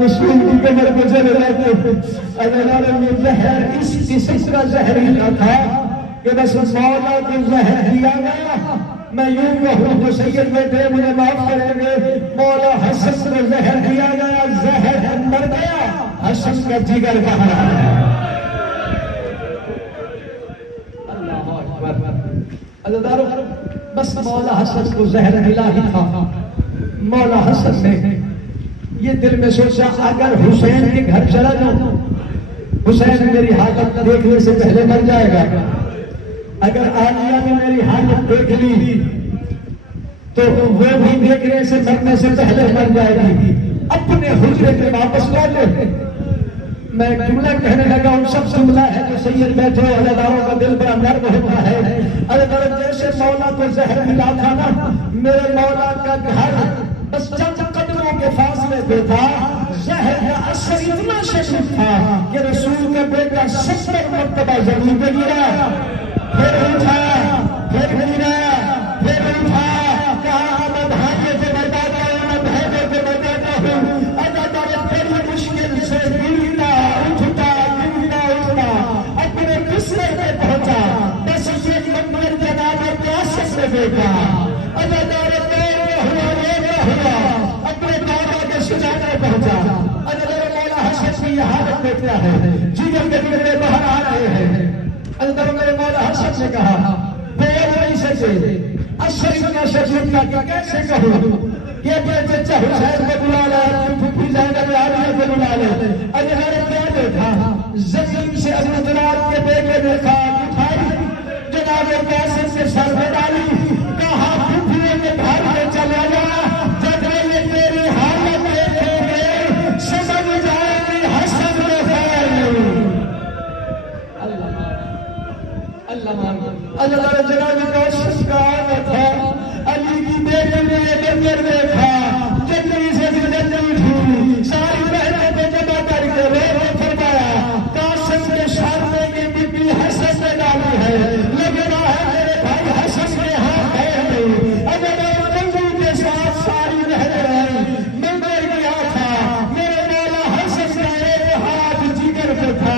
رسول کی قبر پہ چلے جاتے، اگر یہ زہر اس قسم کا زہر ہی تھا کہ بس مولا کو زہر دیا گیا، میں یوں کہوں تو سید بیٹے مجھے معاف کریں گے، مولا حسن کو زہر دیا گیا، زہر اندر گیا، حسن کا جگر باہر آ گیا۔ اللہ اکبر، بس مولا حسن کو زہر ملا ہی تھا، مولا حسن نے یہ دل میں سوچا اگر حسین کے گھر چلا جاؤں حسین میری حالت دیکھنے سے پہلے مر جائے گا، اگر عالیہ نے میری حالت دیکھ لی تو وہ بھی دیکھنے سے مرنے سے پہلے مر جائے گی، اپنے حجرے پہ واپس لوٹے۔ میں جملہ کہنے لگا ہوں، سب جملہ ہے جو سید بیٹھے عہدیداروں کا دل بڑا نرم ہوتا ہے، ارے جیسے مولا کو زہر ملا تھا نا، میرے مولا کا گھر بس چند قدموں کے فاصلے پہ تھا، زہر کا اثر اتنا شدید تھا کہ رسول کا بیٹا 70 مرتبہ زمین پہ گرا، پھر اٹھا، پھر گرا، پھر اٹھا، کہا میں بھاگے سے بتاتا ہوں، میں بھاگے سے بتاتا ہوں، اللہ تیری مشکل سے گرتا اٹھتا گرتا اٹھتا اپنے بستر پہ پہنچا، بس اسے منظر جناب قیاست سے دیکھا، اللہ ہوا اپنے دادا کے سجانے پہنچا، اللہ مولا حسن کی یہ حالت دیکھتا ہے جگر کے ٹکڑے باہر آ رہے ہیں. اندر میرے مولا حسن نے کہا بول نہیں سکے اشرف کا شریف کا کیسے کہوں کہ اپنے چچا حسین کو بلا لے پھپھی زینب عالیہ کو بلا لے. ارے میں نے کیا دیکھا زمین سے ابو طلحہ کے بیٹے نے کھا اٹھائی جناب قاسم کے سر پہ ڈالی کہا پھپھی کے گھر میں چلا جا جب یہ تیری حالت دیکھیں گے سمجھ جائے گی حسن میں خیر نہیں. اللہ جناب قاسم کا آنا تھا علی کی بیٹی نے منظر دیکھا جلدی سے جلدی اٹھی ساری بہنوں کو جمع کر کے رو فرمایا قاسم کے سامنے کی بی بی حسن نے ڈالی ہے لگ رہا ہے میرے بھائی حسن کے ہاتھ ہے نہیں. اگر جلدی کے ساتھ ساری بہنیں منظر کیا تھا میرے مولا حسن کا ایک ہاتھ جگر پہ تھا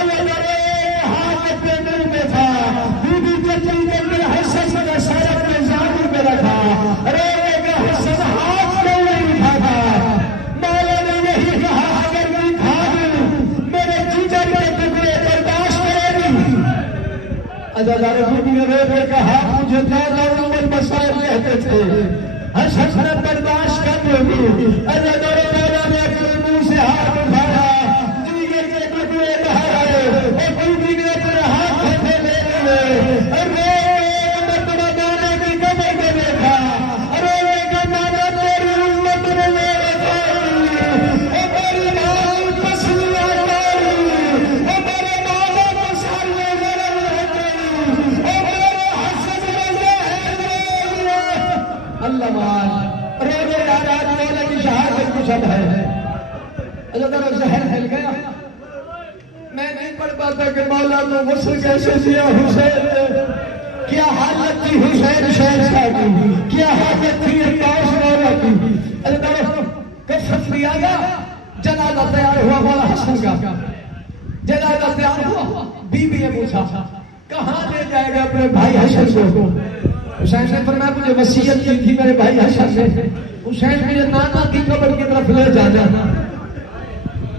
اگر ایک ہاتھ اپنے منہ میں تھا بی بی جلدی کر کے حسن کا سر اپنے زانو پہ رکھا. ارے حسن ہاتھ کیوں نہیں اٹھاتا مولا نے یہی کہا اگر میں کھا دوں میرے جگر کے ٹکڑے برداشت کرے گی. ادادار بی نے رو کر کہا مجھے دادا عمر مسائل کہتے تھے حسن نے برداشت کر لوں. ادادار مولا نے اپنے منہ سے ہاتھ اٹھایا جگر کے ٹکڑے باہر آئے اور بی نے اپنے ہاتھ ہتھے لے لیے. ارے مرتبہ دانا کی کمر میں دیکھا ہل گیا. میں نہیں پڑھ پاتا کہ مولا کو غسل کیسے دیا حسین نے کیا حالت تھی حسین شہنشاہ کی کیا حالت تھی عباس مولا کی. کفن دیا گیا جنازہ تیار ہوا مولا حسن کا جنازہ تیار ہوا بیوی نے پوچھا کہاں لے جائے گا اپنے بھائی حسن کو. حسین نے فرمایا مجھے وصیت کی تھی میرے بھائی حسن نے حسین مجھے نانا کی قبر کی طرف لے جانا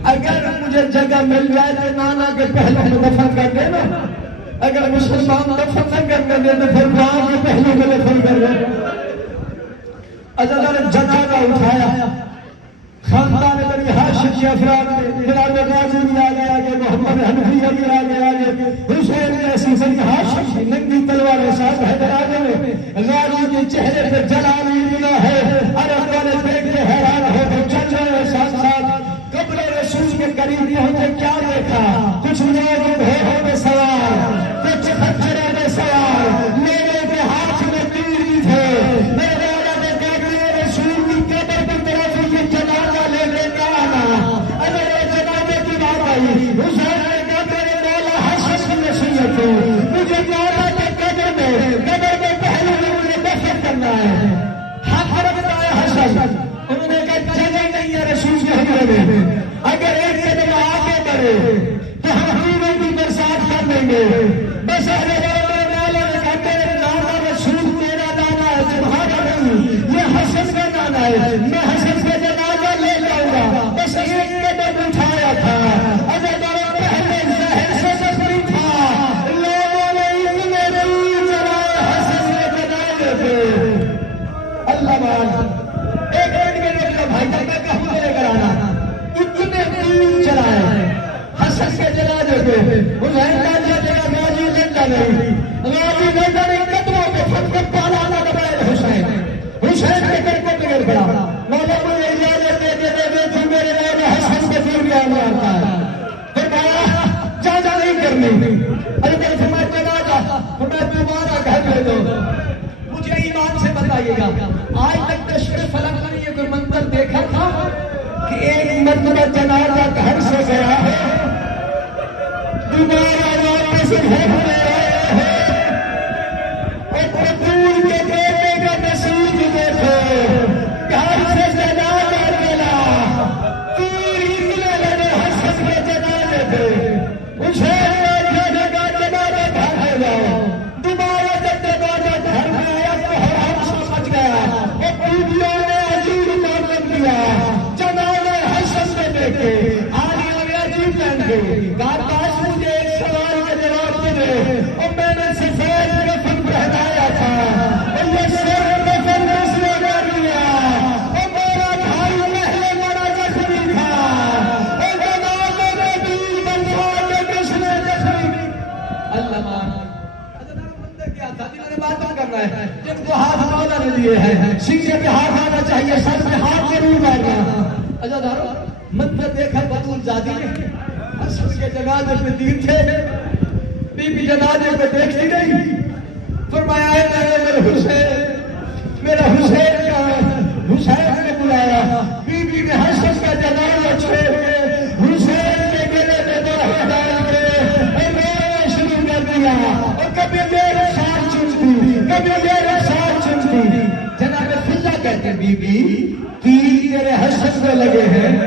اگر مجھے جگہ مل جائے تو نانا کے پہلو میں دفن کر دینا اگر مسلمان دفن نہ کرنے دے تو پھر گاؤں کے پہلو میں دفن کر دینا. اجازت نے جنازہ اٹھایا خاندان بنی ہاشم کے افراد نے جناب غازی بھی آ گیا کہ محمد حنفیہ بھی آ گیا حسین ایسی بنی ہاشم کی ننگی تلوار کے ساتھ حیدر میں غازی کے چہرے پہ جلالی ملا ہے. عرب والے دیکھ کے حیران ہو کر چل رہے ساتھ ساتھ قبر رسول کے قریب پہنچے کیا دیکھا کچھ لوگ گھوڑوں میں سوار کچھ خچروں میں سوار لوگوں کے ہاتھ میں تیر بھی تھے. میرے والا نے کہا رسول کی قبر کی طرف یہ جنازہ لے کے نہ آنا. اگر یہ جنازے کی بات آئی حسین نے کہا میرے مولا حسن کی نصیحت ہے مجھے مولا کے قبر میں پہلے میں مجھے دفن کرنا ہے. حق رکھتا ہے حسن. انہوں نے کہا جگہ نہیں ہے رسول کے حملے میں اگر ایک قدم آگے بڑھے تو ہم ہیروں کی برسات کر دیں گے. بس مولا نے کہا میرے نانا رسول تیرا نانا ہے تمہارا نہیں یہ حسن کا نانا ہے میں حسن کا جنازہ لے جاؤں گا. بس ایک قدم اٹھایا تھا اگر پہلے زہر سے نہیں تھا لوگوں نے اتنے دل جلائے حسن کے جنازے پہ. اللہ بات ایک بھائی جب میں کہوں لے کر آنا اتنے تیر چلائے حسن کے جنازے پہ حسین کا جگہ غازی زندہ نہیں غازی زندہ نہیں قدموں پہ پھٹ کے پالانا دبائے حسین کے کر کو بگڑ پڑا. مولا مجھے اجازت دے تو میرے مولا حسن کے دل میں آنے آتا ہے پھر کہا جانا نہیں کرنی. ارے میرے فرمایا جنازہ فرمایا دوبارہ گھر لے دو. مجھے ایمان سے بتائیے گا آج تک تشریف فلک میں یہ کوئی منظر دیکھا تھا کہ ایک مرتبہ جنازہ گھر سے گیا ہے دوبارہ واپس گھر میں آیا ہے اور پتول کے بیٹے کا نصیب دیکھو گھر سے جنازہ ملا تیر اتنے لگے حسن کے جنازے پہ حسین نے کہا جنازہ گھر ہے جاؤ. دوبارہ جب جنازہ گھر میں آیا تو حرام سمجھ گیا اور بیویوں نے عجیب معلوم دیا جنازہ حسن میں دیکھے آج عجیب کاش مجھے ایک سوال کا جواب دے، اور میں نے سفید کفن پہنایا تھا، اور یہ سر کفن کس نے کر لیا، اور میرا بھائی پہلے بڑا زخمی تھا، اور جنازے میں بھی بنوا کے کس نے زخمی کیا؟ اللہ مان بندے کیا تھا جنہوں نے باتیں کرنا ہے، جن کو ہاتھ مولا نے دیے ہیں، سینے پہ ہاتھ آنا چاہیے، سر پہ ہاتھ ضرور مارنا۔ عزادارو منظر دیکھا بطول زادی نے، حسن کے جنازے میں دین تھے، بی بی جنازے میں دیکھتی نہیں، فرمایا ہے میرا حسین، میرا حسین کا حسین نے بلایا، بی بی نے حسن کا جنازہ چھوڑ کے حسین کے گلے میں باہر ڈال کے رونا شروع کر دیا، اور کبھی میرے ساتھ چمتی، کبھی میرے ساتھ چمتی۔ جناب فضا کہتے ہیں بی بی تیر تیرے حسن کو لگے ہیں،